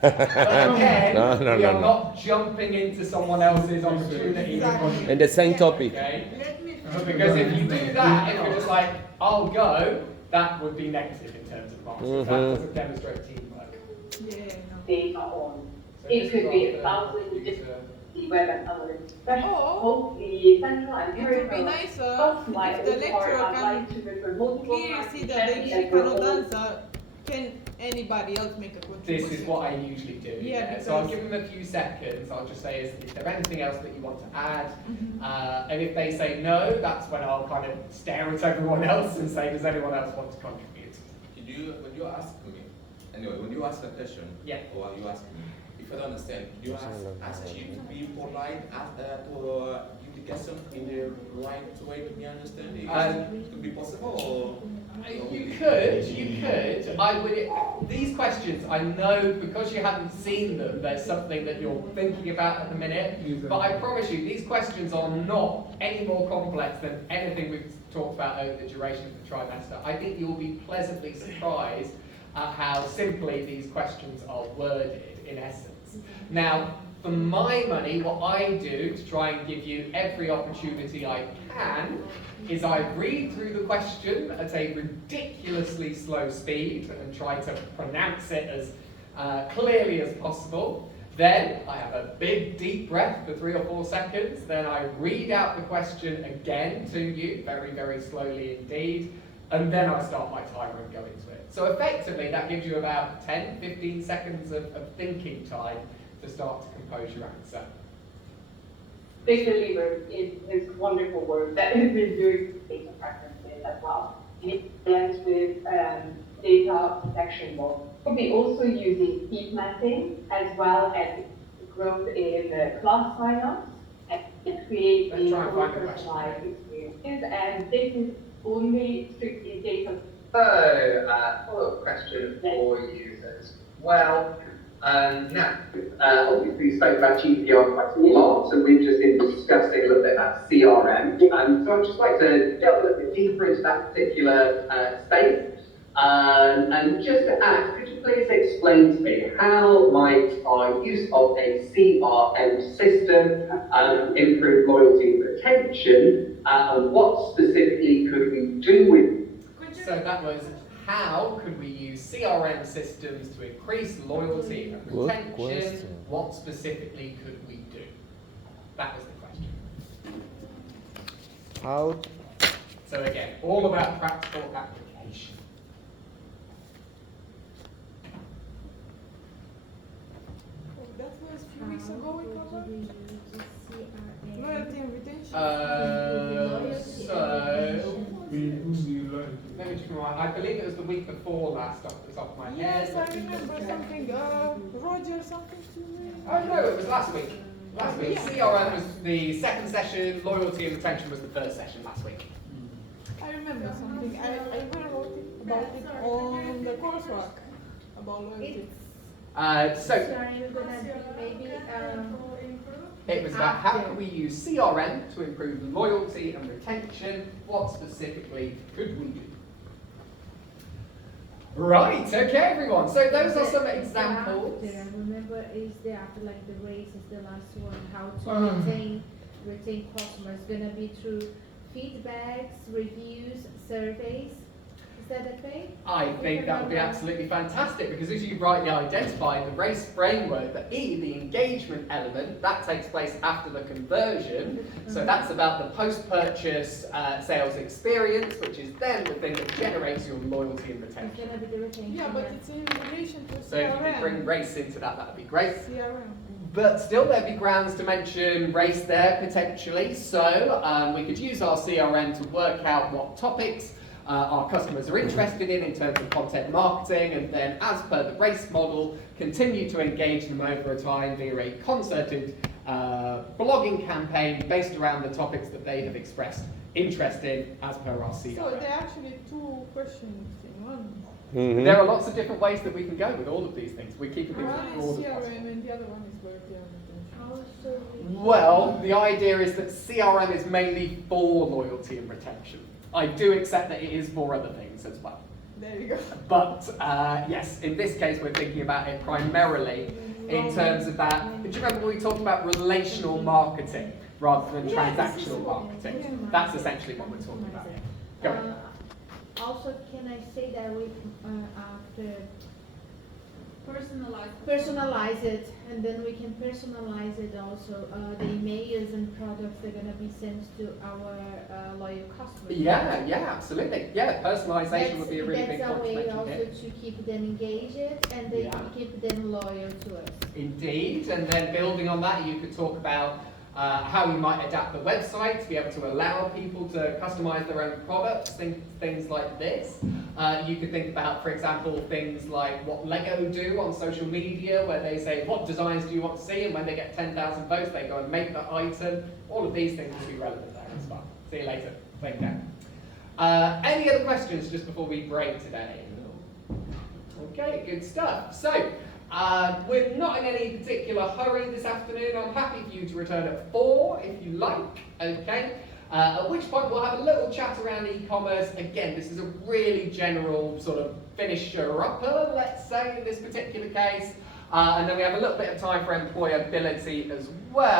But again, No. we are not jumping into someone else's opportunity. In the same topic. Okay? Because if you do that, if you're just like, I'll go, that would be negative in terms of marks. That doesn't demonstrate teamwork. Data on. It could be 1,000 different web and analytics specialists, both the central and It would be peripheral. nicer Both my if the own lecturer part, I'd can like to refer multiple clearly times see to that if Chevy she and cannot Google. answer, can anybody else make a contribution? This is what I usually do. Yeah, So I'll because- give them a few seconds. I'll just say, is there anything else that you want to add? And if they say no, that's when I'll kind of stare at everyone else and say, does anyone else want to contribute? When you ask me, anyway, when you ask a question, Yeah. or you ask me, if I don't understand, you ask you to be polite, to give the question in the right way to be understood? It could be possible, or? You could. I would. These questions, I know because you haven't seen them, there's something that you're thinking about at the minute. But I promise you, these questions are not any more complex than anything we've talked about over the duration of the trimester. I think you'll be pleasantly surprised at how simply these questions are worded, in essence. Now, for my money, what I do to try and give you every opportunity I can is I read through the question at a ridiculously slow speed and try to pronounce it as clearly as possible. Then I have a big deep breath for 3 or 4 seconds. Then I read out the question again to you, very, very slowly indeed. And then I start my timer and go into it. So effectively, that gives you about 10, 15 seconds of thinking time to start to compose your answer. Big believer in his wonderful work that has been doing data preferences as well. It blends with data protection model. We'll be also using heat mapping as well as growth in class signups and create a more personalized experience. And this is only strictly data. So, follow-up question for you as well. Now, obviously we spoke about GDPR quite a lot, so we've just been discussing a little bit about CRM. So I'd just like to delve a little bit deeper into that particular space. And just to ask, could you please explain to me how might our use of a CRM system improve loyalty and retention, and what specifically could we do with? So that was, how could we use CRM systems to increase loyalty and retention? What specifically could we do? That was the question. How? So again, all about practical application. That was a few weeks ago we covered. Loyalty and retention. Let me just remind, I believe it was the week before last off the top of my head. Yes, I remember something. Roger, something to me. Oh no, it was last week. Last week. CRM was the second session, loyalty and retention was the first session last week. I remember something. I even wrote about it on the coursework about loyalty. Sorry, we're gonna maybe it was about how can we use CRM to improve loyalty and retention? What specifically could we do? Right, okay everyone. So those are some examples. Remember, is the after like the race is the last one. How to retain customers? Gonna be through feedbacks, reviews, surveys. Is that okay? I think that would be absolutely fantastic because as you rightly identified, the race framework, the E, the engagement element, that takes place after the conversion. So that's about the post-purchase sales experience, which is then the thing that generates your loyalty and retention. It's gonna be the retention. Yeah, but it's in relation to CRM. So if you could bring race into that, that would be great. CRM. But still there'd be grounds to mention race there potentially. So we could use our CRM to work out what topics our customers are interested in terms of content marketing, and then as per the race model, continue to engage them over a time via a concerted blogging campaign based around the topics that they have expressed interest in as per our CRM. So there are actually 2 questions in one. Mhm. There are lots of different ways that we can go with all of these things. We're keeping things One as is broad as possible. CRM and the other one is loyalty and retention. Well, the idea is that CRM is mainly for loyalty and retention. I do accept that it is for other things as well. There you go. But yes, in this case, we're thinking about it primarily in terms of that. Do you remember when we talked about relational marketing rather than transactional marketing? That's essentially what we're talking about here. Go ahead. Also, can I say that we after Personalize it, and then we can personalize it also. The emails and products they're gonna be sent to our loyal customers. Yeah, yeah, absolutely. Yeah, personalization would be a really big That's a point to way mention also here. to keep them engaged and they keep them loyal to us. Indeed, and then building on that, you could talk about how you might adapt the website to be able to allow people to customize their own products, things like this. You could think about, for example, things like what Lego do on social media, where they say, what designs do you want to see? And when they get 10,000 votes, they go and make the item. All of these things will be relevant there as well. See you later. Thank you. Any other questions just before we break today? Okay, good stuff. So, we're not in any particular hurry this afternoon. I'm happy for you to return at 4 if you like, okay? At which point we'll have a little chat around e-commerce. Again, this is a really general sort of finisher-upper, let's say, in this particular case. And then we have a little bit of time for employability as well.